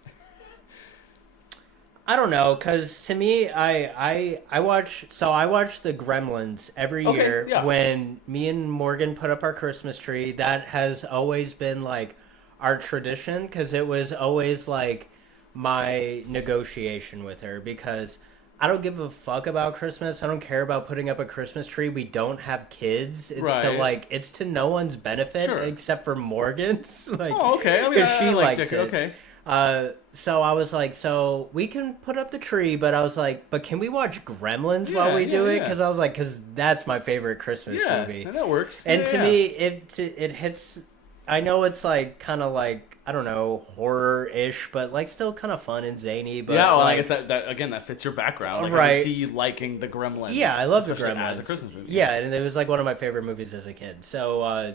I don't know, because to me, I watch the Gremlins every year when me and Morgan put up our Christmas tree. That has always been like our tradition, because it was always like my negotiation with her, because I don't give a fuck about Christmas. I don't care about putting up a Christmas tree. We don't have kids. It's to no one's benefit except for Morgan's. Like, okay. I mean, she likes it. Okay. So I was like, so we can put up the tree, but I was like, but can we watch Gremlins while we do it? Because I was like, because that's my favorite Christmas movie. Yeah, that works. And to me, it hits. I know it's like kind of like, I don't know, horror-ish, but like still kind of fun and zany. But I guess that fits your background. Like, right. I see you liking the Gremlins. Yeah, I love the Gremlins as a Christmas movie. Yeah, and it was like one of my favorite movies as a kid. So,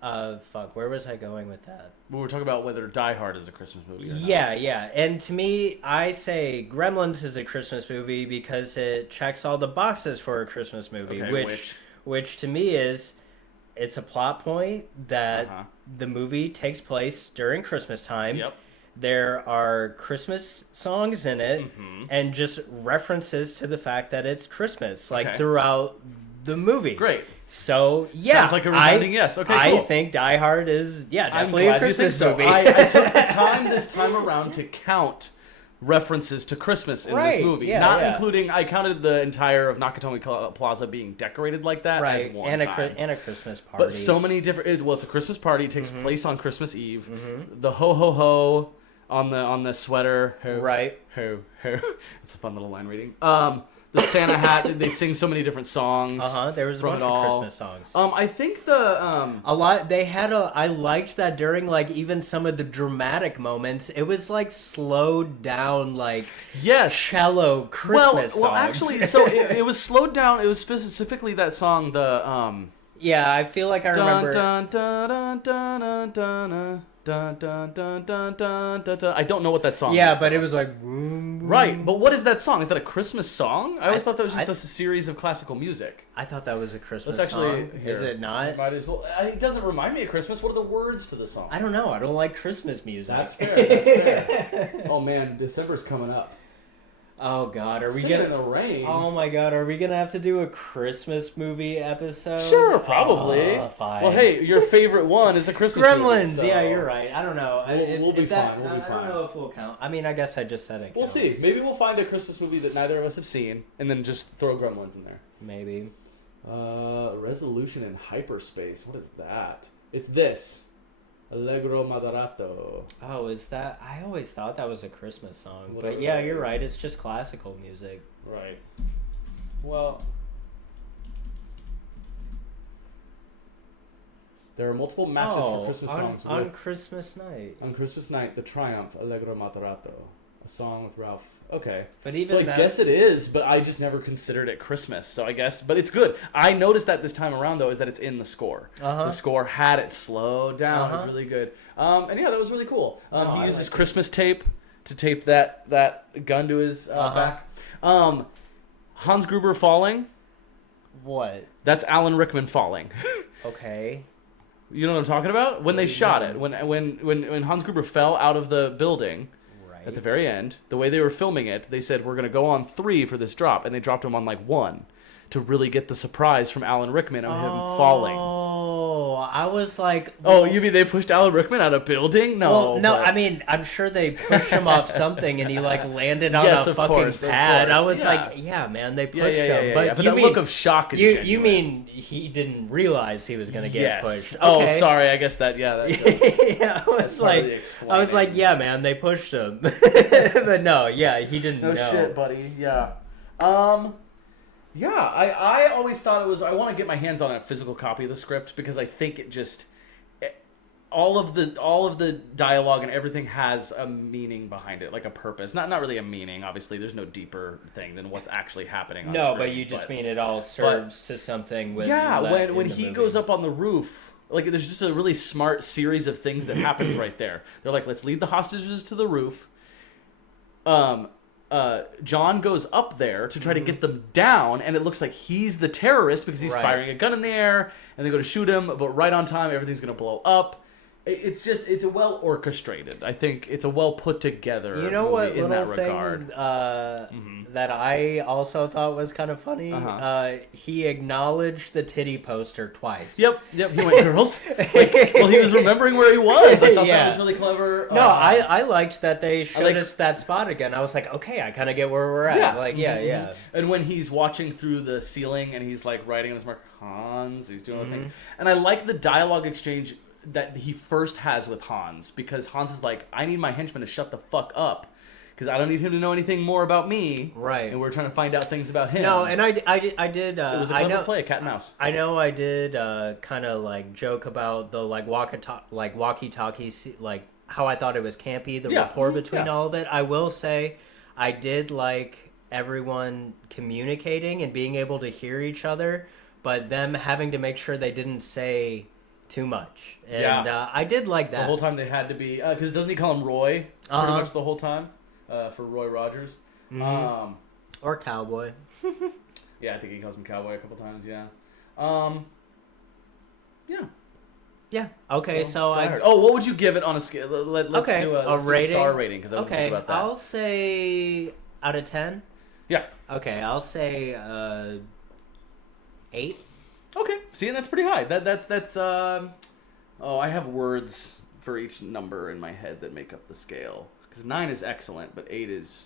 where was I going with that? We were talking about whether Die Hard is a Christmas movie or not. Yeah. And to me, I say Gremlins is a Christmas movie because it checks all the boxes for a Christmas movie, which to me is, it's a plot point that the movie takes place during Christmas time. Yep. There are Christmas songs in it, and just references to the fact that it's Christmas, like throughout the movie. Great. So sounds like a resounding yes. Okay, cool. I think Die Hard is definitely a Christmas movie. I took the time this time around to count references to Christmas in this movie, including, I counted the entire of Nakatomi Plaza being decorated like that as one time. And a Christmas party. But so many different, it's a Christmas party, it takes place on Christmas Eve. The ho ho ho on the sweater. Ho. It's a fun little line reading. The Santa hat, they sing so many different songs. There was a bunch of Christmas songs. I think a lot, they had I liked that during like even some of the dramatic moments, it was like slowed down, like cello Christmas songs. Well, actually, so it was slowed down. It was specifically that song, I feel like I remember. Dun, dun, dun, dun, dun, dun, dun, dun, dun, dun, dun, dun, dun. I don't know what that song is. Yeah, but it was like... Boom, boom. Right, but what is that song? Is that a Christmas song? I always thought that was just a series of classical music. I thought that was a Christmas song. Is it not? Might as well. It doesn't remind me of Christmas. What are the words to the song? I don't know. I don't like Christmas music. That's fair. Oh, man, December's coming up. Oh God, are we gonna in the rain? Oh my God, are we gonna have to do a Christmas movie episode? Sure, probably. Fine. Well, hey, your favorite one is a Christmas Gremlins. movie. So Yeah, you're right. I don't know. We'll be fine. I don't know if we'll count. I mean, I guess I just said it. We'll see. Maybe we'll find a Christmas movie that neither of us have seen, and then just throw Gremlins in there. Maybe. Resolution in hyperspace. What is that? It's this. Allegro Moderato. Oh, is that? I always thought that was a Christmas song. But yeah, you're right. It's just classical music. Right. Well, there are multiple matches for Christmas songs. On Christmas night. On Christmas night, The Triumph, Allegro Moderato. A song with Ralph. Okay. But even so I guess it is, but I just never considered it Christmas. So I guess, but it's good. I noticed that this time around, though, is that it's in the score. The score had it slowed down. It's really good. And yeah, that was really cool. He uses Christmas tape to tape that gun to his back. Hans Gruber falling. What? That's Alan Rickman falling. Okay. You know what I'm talking about? When they shot it, when Hans Gruber fell out of the building. Right. At the very end, the way they were filming it, they said, we're going to go on 3 for this drop. And they dropped him on like 1 to really get the surprise from Alan Rickman of him falling. Oh, I was like... Oh, you mean they pushed Alan Rickman out of a building? No. Well, no, I mean, I'm sure they pushed him off something and he like landed on a fucking pad. I was like, yeah, man, they pushed him. But that look of shock is genuine. You mean he didn't realize he was going to get pushed? Okay. Oh, sorry, I guess that, yeah, I was like, yeah, man, they pushed him. But no, yeah, he didn't know. No shit, buddy, yeah. Yeah, I always thought it was... I want to get my hands on a physical copy of the script because I think it just... all of the dialogue and everything has a meaning behind it, like a purpose. Not really a meaning, obviously. There's no deeper thing than what's actually happening on screen. But you just mean it all serves to something. When he goes up on the roof... Like, there's just a really smart series of things that happens right there. They're like, let's lead the hostages to the roof. John goes up there to try to get them down, and it looks like he's the terrorist because he's firing a gun in the air, and they go to shoot him, but right on time, everything's going to blow up. It's a well orchestrated. I think it's a well put together. You know what in little that thing regard. that I also thought was kind of funny? He acknowledged the titty poster twice. Yep. He went, girls. Well, he was remembering where he was. I thought that was really clever. No, I liked that they showed us that spot again. I was like, okay, I kind of get where we're at. Yeah. And when he's watching through the ceiling and he's like writing on his mark, Hans, he's doing other things. And I like the dialogue exchange that he first has with Hans, because Hans is like, I need my henchman to shut the fuck up because I don't need him to know anything more about me. Right. And we're trying to find out things about him. No, and I did. It was a clever play, a cat and mouse. I know I did kind of like joke about the like walkie-talkie, like how I thought it was campy, the rapport between all of it. I will say I did like everyone communicating and being able to hear each other, but them having to make sure they didn't say too much. And I did like that. The whole time they had to be... Because doesn't he call him Roy pretty much the whole time? For Roy Rogers. Or Cowboy. Yeah, I think he calls him Cowboy a couple times, yeah. Yeah. Okay, so I... Oh, what would you give it on a scale? Let's do a rating. Star rating, because I don't think about that. I'll say out of 10. Yeah. Okay, I'll say 8. Okay, see, and that's pretty high. That's I have words for each number in my head that make up the scale. Because 9 is excellent, but 8 is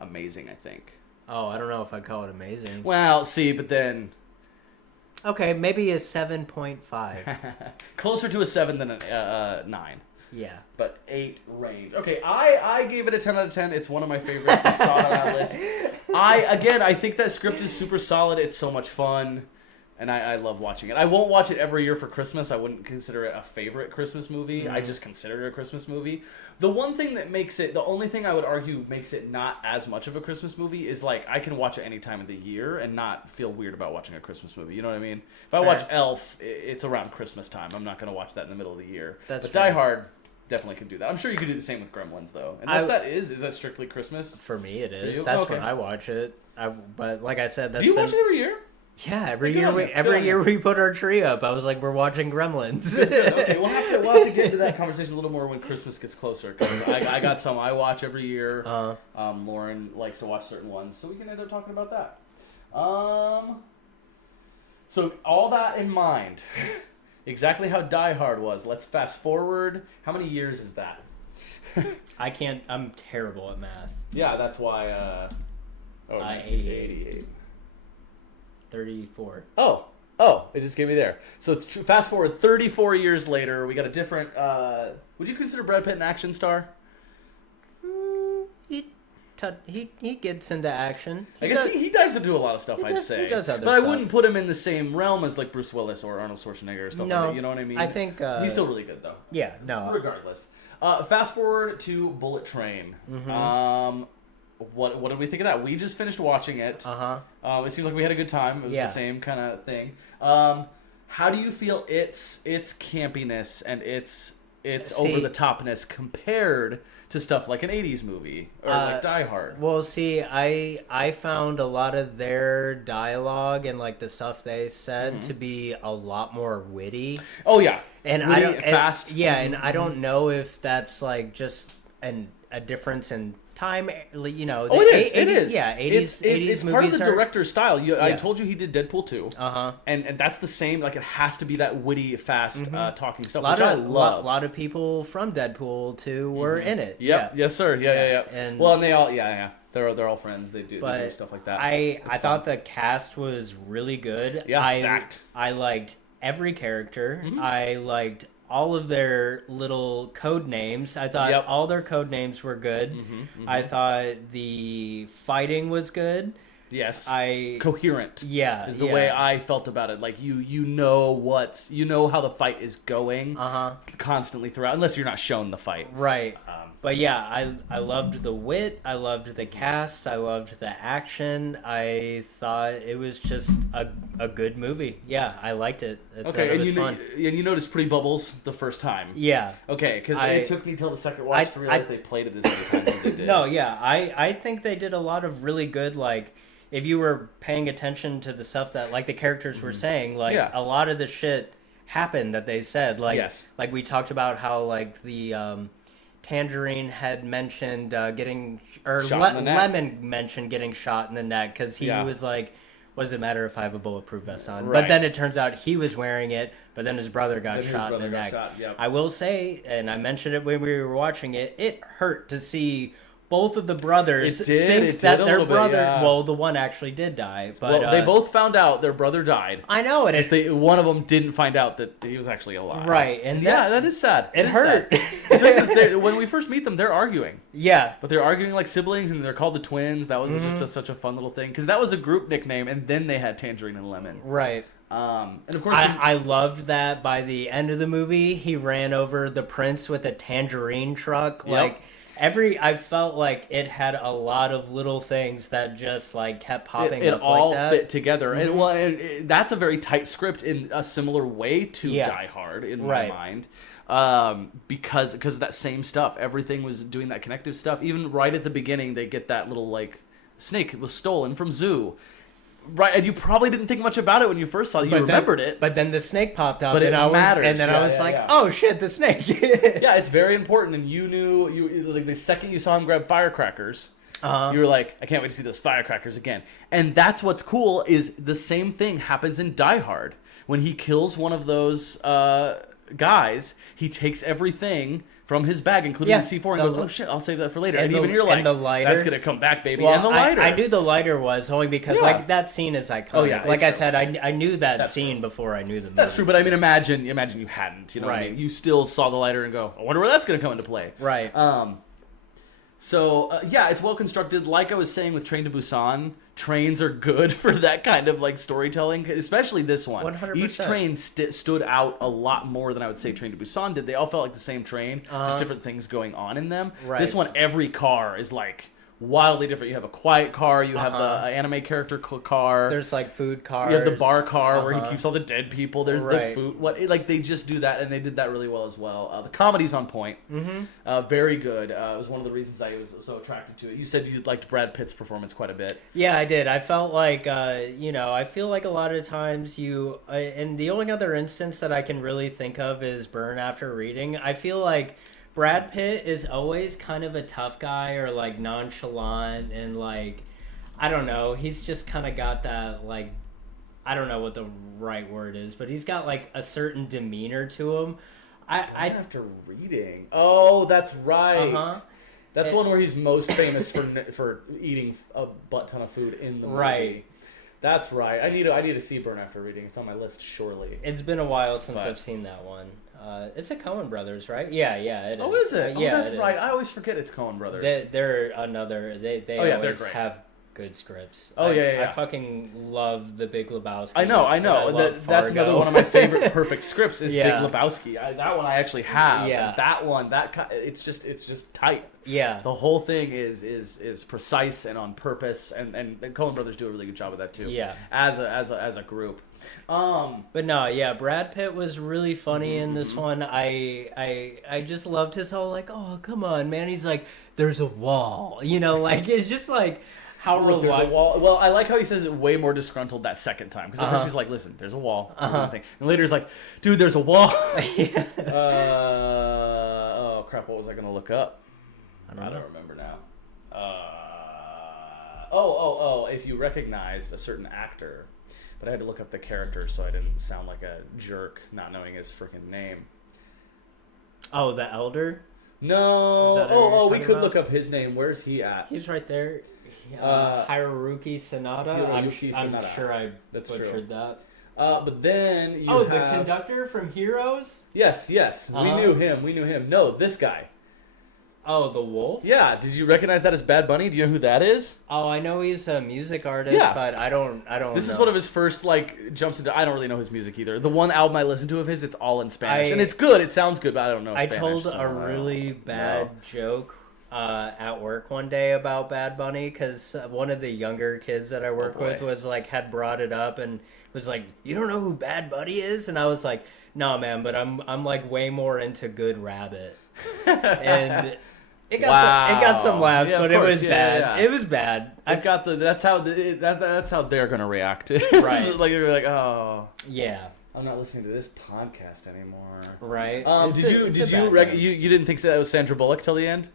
amazing, I think. Oh, I don't know if I'd call it amazing. Well, see, but then... Okay, maybe a 7.5. Closer to a 7 than a 9. Yeah. But 8 range. Okay, I gave it a 10 out of 10. It's one of my favorites. You saw it on our list. I think that script is super solid. It's so much fun. And I love watching it. I won't watch it every year for Christmas. I wouldn't consider it a favorite Christmas movie. I just consider it a Christmas movie. The one thing that makes it, the only thing I would argue makes it not as much of a Christmas movie is like I can watch it any time of the year and not feel weird about watching a Christmas movie. You know what I mean? If I watch Elf, it's around Christmas time. I'm not going to watch that in the middle of the year. But Die Hard definitely can do that. I'm sure you could do the same with Gremlins though. Unless is that strictly Christmas? For me it is. That's when I watch it. But like I said, that's Do you watch it every year? Yeah, every year we put our tree up. I was like, we're watching Gremlins. Okay, we'll have to get into that conversation a little more when Christmas gets closer. Because I got some I watch every year. Lauren likes to watch certain ones, so we can end up talking about that. So all that in mind, exactly how Die Hard was. Let's fast forward. How many years is that? I'm terrible at math. Yeah, that's why. 88. 34. Oh, it just gave me there. So fast forward 34 years later, we got a different... would you consider Brad Pitt an action star? He gets into action. I guess he dives into a lot of stuff, I'd say. He does other but stuff. I wouldn't put him in the same realm as like Bruce Willis or Arnold Schwarzenegger or stuff like that. You know what I mean? I think... he's still really good, though. Yeah, no. Regardless. Fast forward to Bullet Train. What did we think of that? We just finished watching it. It seemed like we had a good time. It was the same kind of thing. How do you feel its campiness and its over the topness compared to stuff like an 80s movie or like Die Hard? Well, see, I found a lot of their dialogue and like the stuff they said to be a lot more witty. Oh yeah, and witty, fast. And I don't know if that's like just an a difference in time. You know, Oh, it is. Yeah, 80s it's movies part of the are, director's style. I told you he did Deadpool 2. Uh-huh. And that's the same. Like, it has to be that witty, fast, talking stuff, which I love. A lot of people from Deadpool 2 were in it. Yep. Yeah. Yes, sir. Yeah. And, well, and they all, they're all friends. They do stuff like that. I thought the cast was really good. Yeah, stacked. I liked every character. I liked all of their little code names. I thought all their code names were good. I thought the fighting was good. Yes. Is Coherent the way I felt about it. Like you know how the fight is going constantly throughout, unless you're not shown the fight. Right. But yeah, I loved the wit, I loved the cast, I loved the action. I thought it was just a good movie. Yeah, I liked it. Okay, it was fun. And you noticed Pretty Bubbles the first time. Yeah. Okay, because it took me till the second watch to realize they played it as many times as they did. No, yeah, I think they did a lot of really good, like, if you were paying attention to the stuff that, like, the characters were saying, like, a lot of the shit happened that they said. Like, like we talked about how, like, the Tangerine had mentioned getting, or Lemon mentioned getting shot in the neck, because he was like, what does it matter if I have a bulletproof vest on? Right. But then it turns out he was wearing it, but then his brother got shot in the neck. I will say, and I mentioned it when we were watching it, it hurt to see both of the brothers think that their brother... Well, the one actually did die. But, well, they both found out their brother died. I know. One of them didn't find out that he was actually alive. Right. And that is sad. It hurt. Especially when we first meet them, they're arguing. Yeah. But they're arguing like siblings, and they're called the twins. That was just such a fun little thing. Because that was a group nickname, and then they had Tangerine and Lemon. Right. And of course, I loved that by the end of the movie, he ran over the prince with a tangerine truck. Like... I felt like it had a lot of little things that just like kept popping up. It all like that. fit together, and that's a very tight script in a similar way to Die Hard in my mind, because of that same stuff. Everything was doing that connective stuff. Even right at the beginning, they get that little like snake was stolen from zoo. Right, and you probably didn't think much about it when you first saw it. You remembered it. But then the snake popped up, but it matters. And then I was like, oh shit, the snake. Yeah, it's very important. And you knew, like the second you saw him grab firecrackers, you were like, I can't wait to see those firecrackers again. And that's what's cool is the same thing happens in Die Hard. When he kills one of those guys, he takes everything from his bag, including the C4, and goes, oh shit, I'll save that for later. And even you're like, that's going to come back, baby. Well, and the lighter. I knew the lighter was, only because like that scene is iconic. Oh, yeah, like I said, I knew that scene before I knew the movie. That's true, but I mean, imagine you hadn't. You know what I mean? You still saw the lighter and go, I wonder where that's going to come into play. Right. So, it's well constructed. Like I was saying with Train to Busan, trains are good for that kind of like storytelling, especially this one. 100%. Each train stood out a lot more than I would say Train to Busan did. They all felt like the same train, just different things going on in them. Right. This one, every car is like wildly different. You have a quiet car, you have the anime character car. There's like food cars. You have the bar car where he keeps all the dead people. There's the food. They just do that, and they did that really well as well. The comedy's on point. Very good. It was one of the reasons I was so attracted to it. You said you liked Brad Pitt's performance quite a bit. Yeah, I did. I felt like, I feel like a lot of times and the only other instance that I can really think of is Burn After Reading. I feel like Brad Pitt is always kind of a tough guy or like nonchalant and like, I don't know, he's just kind of got that like, I don't know what the right word is, but he's got like a certain demeanor to him. After Reading. Oh, that's right. That's the one where he's most famous for eating a butt ton of food in the movie. Right. That's right. I need to see Burn After Reading. It's on my list, surely. It's been a while since I've seen that one. It's a Coen Brothers, right? Yeah, it is. Oh, is it? Yeah, that's right. I always forget it's Coen Brothers. They're another. They always have good scripts. I fucking love The Big Lebowski. I know. That's another one of my favorite perfect scripts is Big Lebowski. That one I actually have. Yeah. And that one, it's just tight. Yeah. The whole thing is precise and on purpose, and Coen Brothers do a really good job with that too. Yeah. As a group. But no, Brad Pitt was really funny in this one. I just loved his whole like, oh come on, man. He's like, there's a wall, like it's just like. There's a wall. Well, I like how he says it way more disgruntled that second time. Because at first he's like, listen, there's a wall. And later he's like, dude, there's a wall. Oh, crap. What was I going to look up? I don't remember now. Oh, if you recognized a certain actor. But I had to look up the character so I didn't sound like a jerk not knowing his freaking name. Oh, the Elder? No. We could look up his name. Where's he at? He's right there. Hiroyuki Sanada. I'm sure I butchered that. But then you have... the conductor from Heroes? Yes. We knew him. No, this guy. Oh, the Wolf? Yeah. Did you recognize that as Bad Bunny? Do you know who that is? Oh, I know he's a music artist, but I don't This is one of his first, jumps into... I don't really know his music either. The one album I listened to of his, it's all in Spanish. And it's good. It sounds good, but I don't know Spanish. I told a really bad joke at work one day about Bad Bunny because one of the younger kids that I work with was had brought it up and was like, "You don't know who Bad Bunny is?" And I was like, "No, man, but I'm way more into Good Rabbit." And it got some laughs, but it was bad. Yeah. It was bad. That's how they're gonna react. Right. They're like, "Oh, yeah, I'm not listening to this podcast anymore." Right. You didn't think that was Sandra Bullock till the end?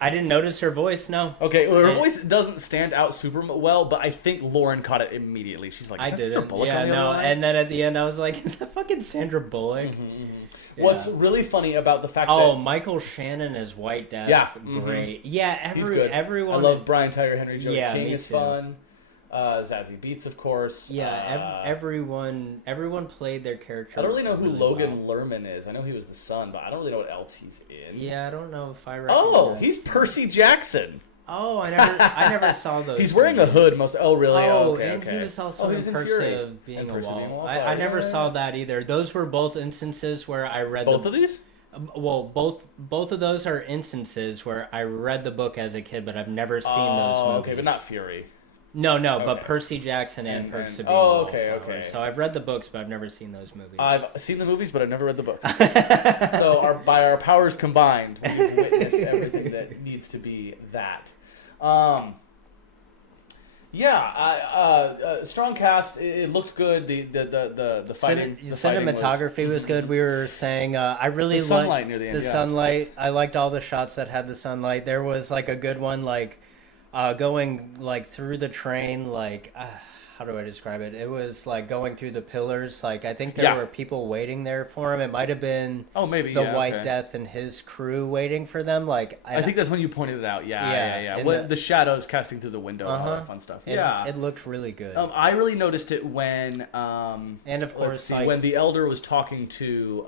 I didn't notice her voice, no. Okay, well, her voice doesn't stand out super well, but I think Lauren caught it immediately. She's like, is that Sandra Bullock on the other line? And then at the end I was like, is that fucking Sandra Bullock? Yeah. What's really funny about the fact that... Oh, Michael Shannon as White Death, great. Yeah, everyone... I love Brian Tyree Henry. Joey King is too. Fun. Zazie Beetz, of course. Yeah, everyone played their character. I don't really know who Logan Lerman is. I know he was the son, but I don't really know what else he's in. Yeah, I don't know if I recognize. Oh, he's Percy Jackson. Oh, I never saw those. He's wearing a hood most. Oh, really? Oh, okay. He was also in Percy of Being a Wall. I never saw that either. Those were both instances where I read both of these. Well, both of those are instances where I read the book as a kid, but I've never seen those movies. Okay, but not Fury. No, but Percy Jackson and Perks of Being a Wallflower. Okay. So I've read the books, but I've never seen those movies. I've seen the movies, but I've never read the books. So by our powers combined, we've witnessed everything that needs to be that. Strong cast. It looked good. The fighting, the cinematography was good. We were saying I really liked the sunlight near the end. Sunlight. I liked all the shots that had the sunlight. There was a good one going through the train, how do I describe it? It was going through the pillars. I think there were people waiting there for him. It might have been White Death and his crew waiting for them. I think that's when you pointed it out. Yeah. The shadows casting through the window and all that fun stuff. It looked really good. I really noticed it when and of course when the Elder was talking to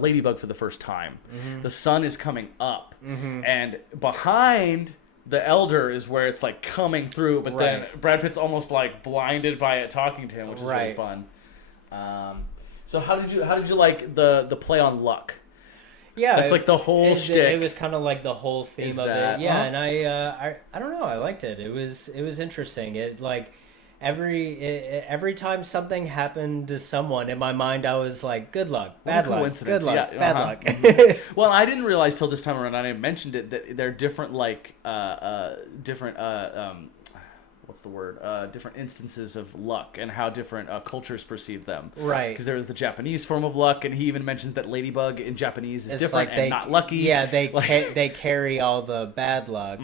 Ladybug for the first time. Mm-hmm. The sun is coming up, and behind the Elder is where it's coming through, but then Brad Pitt's almost blinded by it talking to him, which is really fun. So how did you like the play on luck? Yeah, it's the whole shtick. It was kind of the whole theme of it. Yeah, and I don't know, I liked it. It was interesting. It every time something happened to someone, in my mind I was like, good luck, bad luck, good luck, bad luck. Well, I didn't realize till this time around, I mentioned it, that they're different what's the word? Different instances of luck and how different cultures perceive them. Right. Because there was the Japanese form of luck, and he even mentions that Ladybug in Japanese is different and not lucky. Yeah, they carry all the bad luck.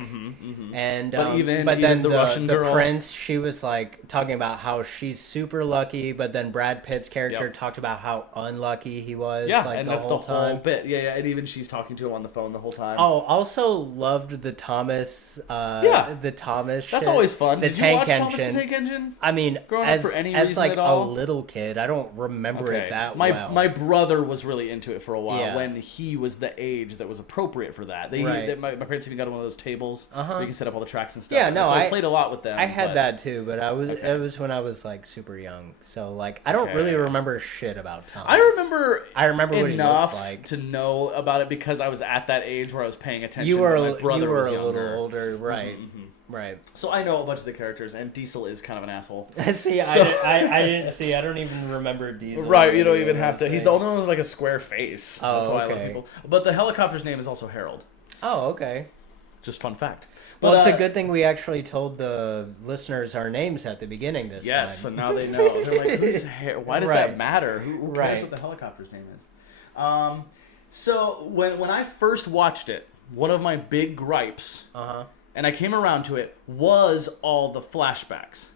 And but then the Russian girl, prince, she was talking about how she's super lucky, but then Brad Pitt's character talked about how unlucky he was. Yeah, and that's the whole bit. Yeah, and even she's talking to him on the phone the whole time. Oh, also loved the Thomas. The Thomas. That's always fun. Did you watch Thomas the Tank Engine? I mean, as a little kid, I don't remember it that well. My brother was really into it for a while when he was the age that was appropriate for that. My parents even got one of those tables where you can set up all the tracks and stuff. Yeah, no, so I played a lot with them. I had that too, but it was when I was super young, so I don't really remember shit about Thomas. I remember what he looks like to know about it because I was at that age where I was paying attention. You were my brother was a younger. little older, right? Right. So I know a bunch of the characters, and Diesel is kind of an asshole. See, I didn't see. I don't even remember Diesel. Right, you don't even have to. He's the only one with a square face. Oh, that's why I love people. But the helicopter's name is also Harold. Oh, okay. Just fun fact. Well, it's a good thing we actually told the listeners our names at the beginning this time. Yes, so now they know. They're like, who's why does that matter? Who cares what the helicopter's name is? So when I first watched it, one of my big gripes, Uh-huh. and I came around to it, was all the flashbacks.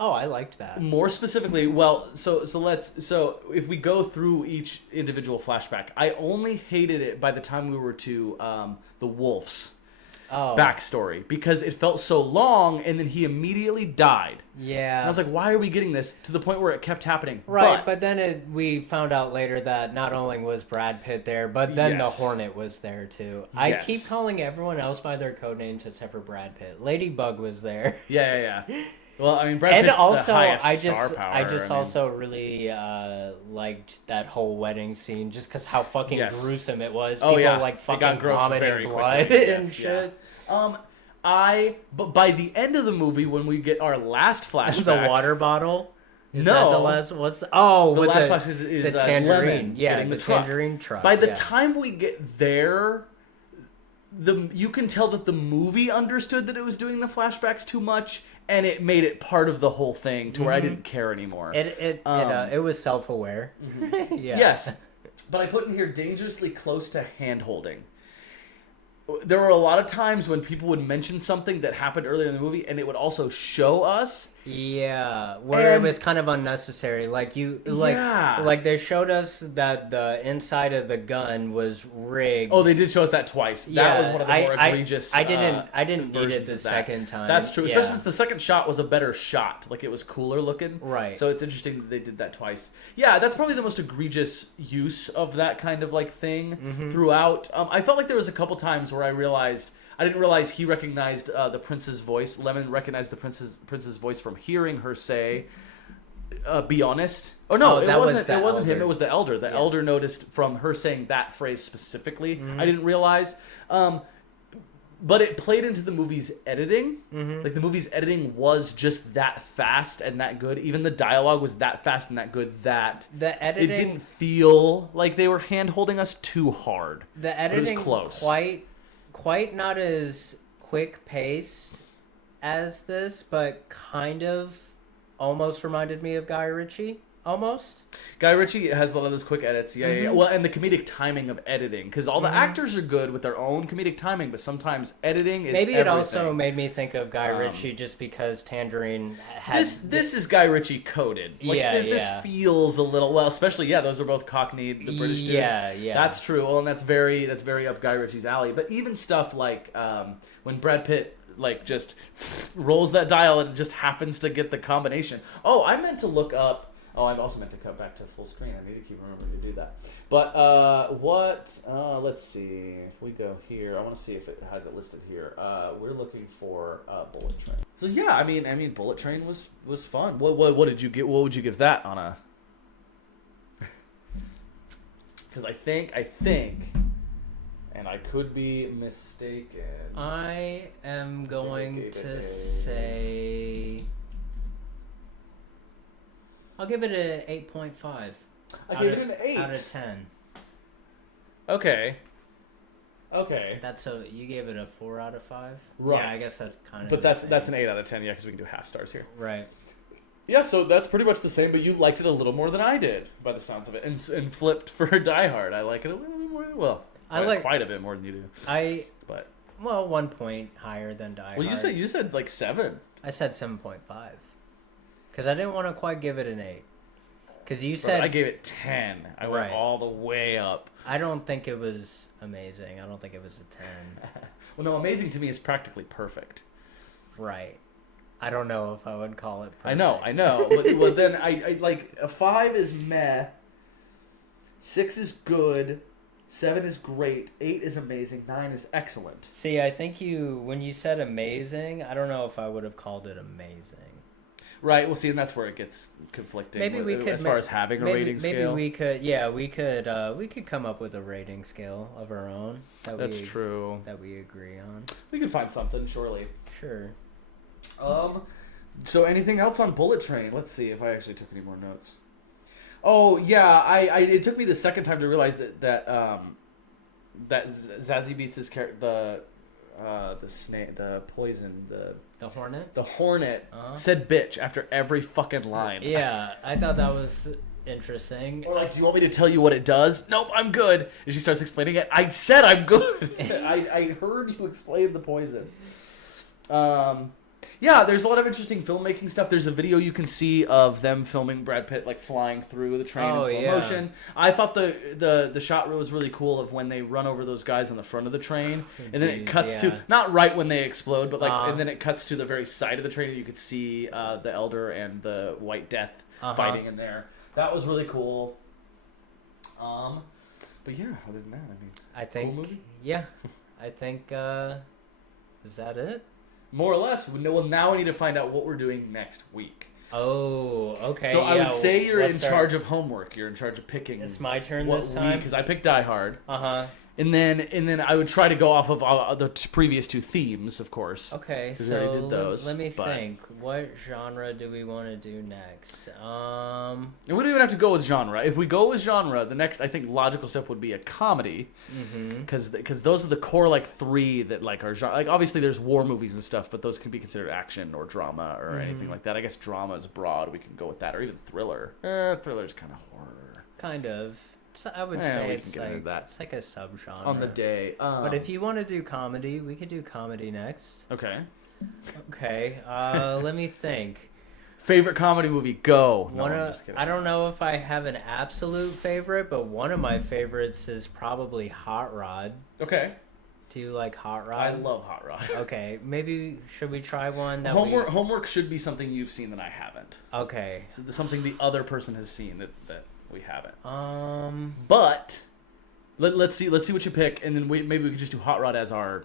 Oh, I liked that. More specifically, so if we go through each individual flashback, I only hated it by the time we were to the Wolf's backstory, because it felt so long, and then he immediately died. Yeah. And I was like, why are we getting this? To the point where it kept happening. Right, but then we found out later that not only was Brad Pitt there, but then the Hornet was there too. I keep calling everyone else by their code names except for Brad Pitt. Ladybug was there. Yeah. Well, I mean, Brad Pitt's the highest star power. I just also really liked that whole wedding scene, just because how fucking gruesome it was. People like fucking vomiting blood and shit. But by the end of the movie, when we get our last flashback, the water bottle. Is no, that the last. What's the? Oh, the last flashback is the tangerine. Lemon getting the tangerine truck. By the time we get there, you can tell that the movie understood that it was doing the flashbacks too much, and it made it part of the whole thing to where I didn't care anymore. It was self-aware. Mm-hmm. Yes, but I put in here dangerously close to hand-holding. There were a lot of times when people would mention something that happened earlier in the movie, and it would also show us. Yeah, where it was kind of unnecessary. Like they showed us that the inside of the gun was rigged. Oh, they did show us that twice. That was one of the more egregious. I didn't need it the second time. That's true, especially since the second shot was a better shot. Like, it was cooler looking. Right. So it's interesting that they did that twice. Yeah, that's probably the most egregious use of that kind of like thing throughout. I felt like there was a couple times where I didn't realize he recognized the prince's voice. Lemon recognized the prince's voice from hearing her say, "Be honest." Oh no, it wasn't him. It was the elder. The elder noticed from her saying that phrase specifically. I didn't realize. But it played into the movie's editing. Like, the movie's editing was just that fast and that good. Even the dialogue was that fast and that good that the editing, it didn't feel like they were hand-holding us too hard. The editing was close. Quite not as quick-paced as this, but kind of almost reminded me of Guy Ritchie. Almost. Guy Ritchie has a lot of those quick edits. Yeah. Well, and the comedic timing of editing, because all the actors are good with their own comedic timing, but sometimes editing is maybe everything. It also made me think of Guy Ritchie just because Tangerine has... This is Guy Ritchie coded. Like, this feels a little... Well, especially, those are both Cockney, the British dudes. Yeah. That's true. Well, and that's very up Guy Ritchie's alley. But even stuff like when Brad Pitt just rolls that dial and just happens to get the combination. Oh, I meant to look up... Oh, I also meant to cut back to full screen. I need to keep remembering to do that. But let's see. If we go here, I want to see if it has it listed here. We're looking for Bullet Train. So yeah, I mean, Bullet Train was fun. What did you get? What would you give that on a? Because I think, and I could be mistaken. I am going to say. I'll give it an 8.5. I gave it an 8 out of 10. Okay. You gave it a 4 out of 5. Right. Yeah, I guess that's kind of. But that's an 8 out of 10. Yeah, because we can do half stars here. Right. Yeah, so that's pretty much the same. But you liked it a little more than I did, by the sounds of it, and flipped for Die Hard. I like it a little bit more. Well, I like quite a bit more than you do. 1 point higher than Die Hard. Well, you said like 7. I said 7.5. Because I didn't want to quite give it an 8. Because you said... I gave it 10. I went all the way up. I don't think it was amazing. I don't think it was a 10. Well, no, amazing to me is practically perfect. Right. I don't know if I would call it perfect. I know. But then I like, a 5 is meh. 6 is good. 7 is great. 8 is amazing. 9 is excellent. See, I think when you said amazing, I don't know if I would have called it amazing. Right. Well, see, and that's where it gets conflicting. Maybe we could, as far as having a rating scale. Maybe we could come up with a rating scale of our own. That's true. That we agree on. We can find something, surely. Sure. So anything else on Bullet Train? Let's see if I actually took any more notes. Oh yeah, it took me the second time to realize that Zazie Beetz' character, the snake, the poison, the hornet. The hornet said bitch after every fucking line. Yeah, I thought that was interesting. Or like, do you want me to tell you what it does? Nope, I'm good. And she starts explaining it. I said I'm good. I heard you explain the poison. Yeah, there's a lot of interesting filmmaking stuff. There's a video you can see of them filming Brad Pitt like flying through the train in slow motion. I thought the shot was really cool of when they run over those guys on the front of the train, and then it cuts to not right when they explode, but like and then it cuts to the very side of the train, and you could see the Elder and the White Death fighting in there. That was really cool. But yeah, other than that, I mean, I think cool movie? Yeah, I think is that it? More or less. Well, now we need to find out what we're doing next week. Oh, okay. So I would say you're in charge of homework. You're in charge of picking. It's my turn this time because I picked Die Hard. And then I would try to go off of the previous two themes, of course. Okay, so we already did those, let me think. What genre do we want to do next? And we don't even have to go with genre. If we go with genre, the next, I think, logical step would be a comedy. Because those are the core, like, three that, like, are genre. Like, obviously, there's war movies and stuff, but those can be considered action or drama or anything like that. I guess drama is broad. We can go with that. Or even thriller. Thriller's kind of horror. Kind of. So I would say it's like a subgenre. On the day. But if you want to do comedy, we could do comedy next. Okay. Okay. Let me think. Favorite comedy movie? Go. I don't know if I have an absolute favorite, but one of my favorites is probably Hot Rod. Okay. Do you like Hot Rod? I love Hot Rod. Okay. Maybe should we try one? Homework should be something you've seen that I haven't. Okay. So something the other person has seen that we haven't. But let's see what you pick, and then maybe we could just do Hot Rod as our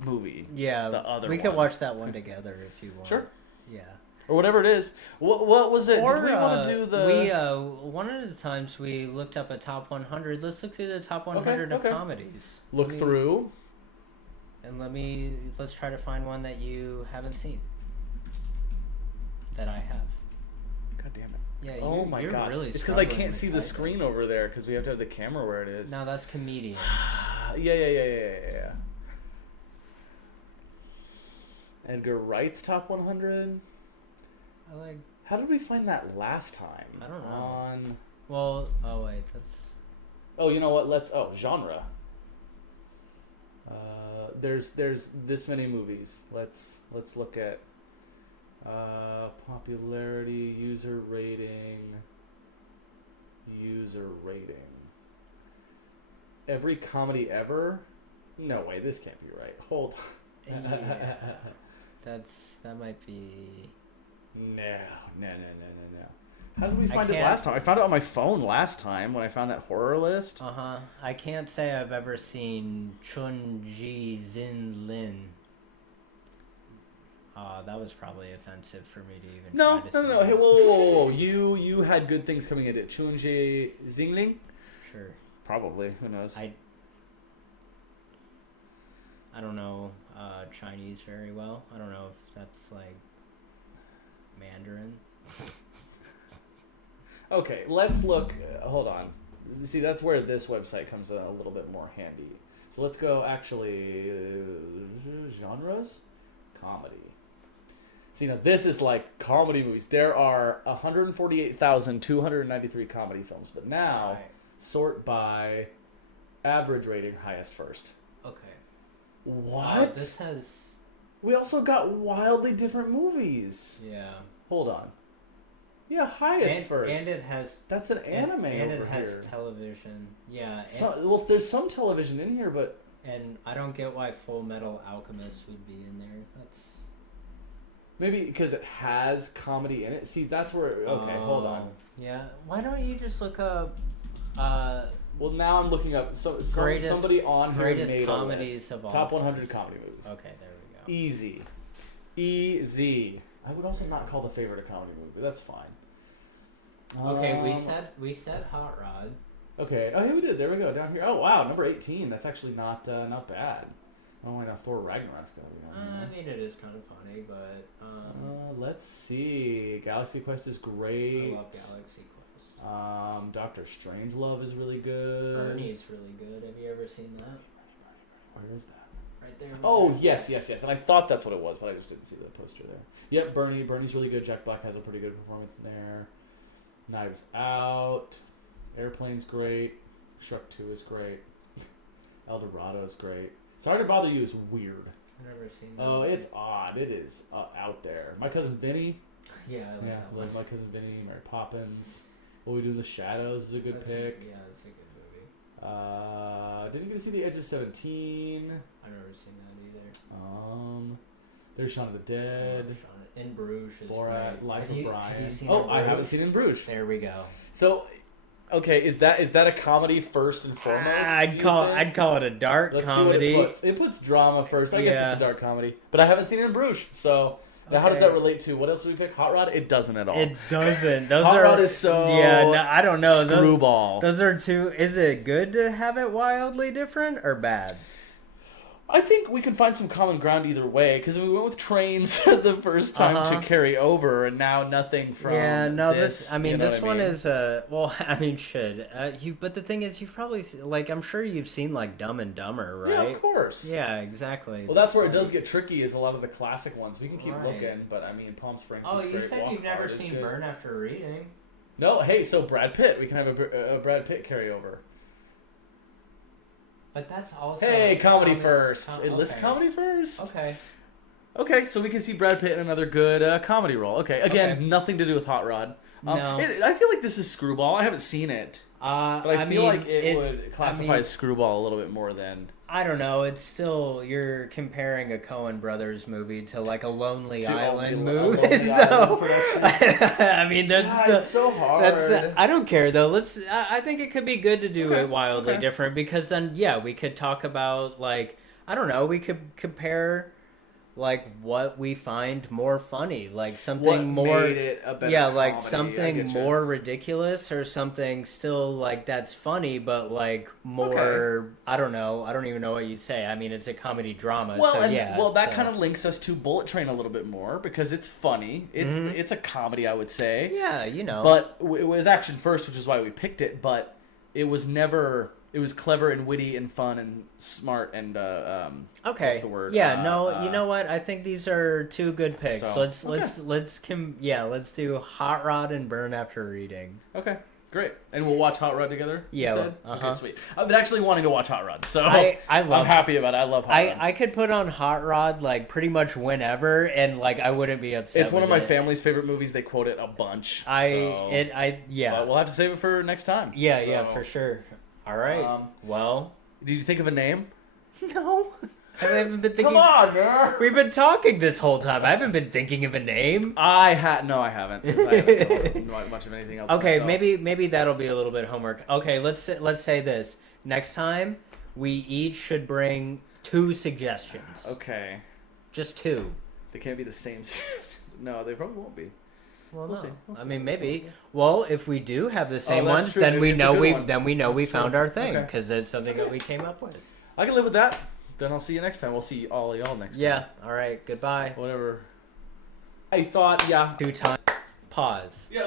movie. Yeah, the other we could watch that one together if you want. Sure. Yeah. Or whatever it is. What was it? Or, did we want to do the? One of the times we looked up a top 100. Let's look through the top 100 of comedies. Look through. And let's try to find one that you haven't seen. That I have. God damn it. Yeah, oh my god! Really it's because I can't see the screen over there because we have to have the camera where it is. No, that's comedians. Yeah. Edgar Wright's top 100. How did we find that last time? I don't know. Oh wait, that's. Oh, you know what? Genre. There's this many movies. Let's look at. Popularity, user rating. Every comedy ever? No way, this can't be right. Hold on. Yeah, that might be. No. How did we find it last time? I found it on my phone last time when I found that horror list. I can't say I've ever seen Chun Ji Zin Lin. That was probably offensive for me to even try to see. No. Hey, whoa. You had good things coming into it. Chunji Zingling? Sure. Probably. Who knows? I don't know Chinese very well. I don't know if that's like Mandarin. Okay, let's look. Hold on. See, that's where this website comes a little bit more handy. So let's go actually genres? Comedy. See, now this is like comedy movies. There are 148,293 comedy films, but now sort by average rating, highest first. Okay. What? This has... We also got wildly different movies. Yeah. Hold on. Yeah, highest first. And it has... That's an anime over here. And it has television. Yeah. Well, there's some television in here, but... And I don't get why Full Metal Alchemist would be in there. That's... Maybe because it has comedy in it. See, that's where... Okay, hold on. Yeah. Why don't you just look up... well, now I'm looking up... somebody on here made comedies a list. Of all Top 100 comedy movies. Okay, there we go. Easy. I would also not call the favorite a comedy movie, but that's fine. Okay, we said Hot Rod. Okay. Oh, hey, we did. There we go. Down here. Oh, wow. Number 18. That's actually not bad. Oh, I know. Thor Ragnarok's got to be on there. I mean, it is kind of funny, but... let's see. Galaxy Quest is great. I love Galaxy Quest. Doctor Strangelove is really good. Bernie is really good. Have you ever seen that? Where is that? Right there. Oh, yes. And I thought that's what it was, but I just didn't see the poster there. Yep, Bernie's really good. Jack Black has a pretty good performance in there. Knives Out. Airplane's great. Shrek 2 is great. El Dorado is great. Sorry to Bother You is weird. I've never seen that. Oh, it's odd. It is out there. My Cousin Vinny. Yeah, I like that one. Love My Cousin Vinny. Mary Poppins. What We Do in the Shadows is a good pick. Yeah, that's a good movie. Didn't get to see The Edge of 17. I've never seen that either. There's Shaun of the Dead. In Bruges is Borat, great. Life Have of you Brian. seen Oh, In I haven't Bruges? seen In Bruges. There we go. So, okay, is that a comedy first and foremost? I'd call it a dark Let's comedy. See what it puts. It puts drama first. I guess Yeah. it's a dark comedy, but I haven't seen it in Bruges. So now how does Okay. that relate to what else do we pick? Hot Rod? It doesn't at all. It doesn't. Those Hot are Rod is so I don't know. screwball. Those are two. Is it good to have it wildly different or bad? I think we can find some common ground either way because we went with trains the first time to carry over, and now nothing from. Yeah, no. This I mean, you know this what I one mean? is. Well, I mean, but the thing is, you've probably like. I'm sure you've seen like Dumb and Dumber, right? Yeah, of course. Yeah, exactly. Well, that's where it does get tricky. Is a lot of the classic ones. We can keep Right. looking, but I mean, Palm Springs. Oh, is you great. said Walk you've never Hard is seen good. Burn After Reading. No, hey, so Brad Pitt. We can have a Brad Pitt carryover. But that's also. Hey, comedy first. It lists okay. comedy first. Okay. Okay, so we can see Brad Pitt in another good comedy role. Okay, again, Okay. nothing to do with Hot Rod. No. I feel like this is Screwball. I haven't seen it, but I feel like it would classify as Screwball a little bit more than. I don't know. It's still you're comparing a Coen Brothers movie to like a Lonely To Island a movie. Lonely So Island production. I mean, that's God, it's so hard. I don't care though. I think it could be good to do Okay, it wildly okay. different because then we could talk about like I don't know. We could compare like what we find more funny, like something What more made it a better like comedy, I something get you. more ridiculous or something still like that's funny but like more I don't know, I don't even know what you'd say. I mean, it's a comedy drama. Well, so and, that so. kind of links us to Bullet Train a little bit more because it's funny. It's a comedy, I would say. Yeah, you know. But it was action first, which is why we picked it. But it was never. It was clever and witty and fun and smart and okay. What's the word? Yeah, no, you know what? I think these are two good picks. So, Let's let's do Hot Rod and Burn After Reading. Okay, great. And we'll watch Hot Rod together. Yeah, You said? uh-huh. Okay, sweet. I've been actually wanting to watch Hot Rod, so I'm happy about it. I love Hot Rod. I could put on Hot Rod like pretty much whenever, and like I wouldn't be upset. It's one of with my it. family's favorite movies. They quote it a bunch. But But we'll have to save it for next time. Yeah, So, yeah, for sure. All right. Well, Did you think of a name? no. I haven't been thinking. Come on, man. We've been talking this whole time. I haven't been thinking of a name. No, I haven't. 'Cause I haven't thought much of anything else. Okay, myself. maybe that'll be a little bit of homework. Okay, let's say this. Next time, we each should bring 2 suggestions. Okay. Just 2. They can't be the same. No, they probably won't be. Well, We'll no. see. We'll I see. mean, maybe. Well, if we do have the same that's ones, true. then Maybe we it's a know good we one. we That's found true. our thing Okay. because it's something that we came up with. I can live with that. Then I'll see you next time. We'll see all y'all next time. Yeah. All right. Goodbye. Whatever. I thought, yeah. Do time. Pause. Yeah.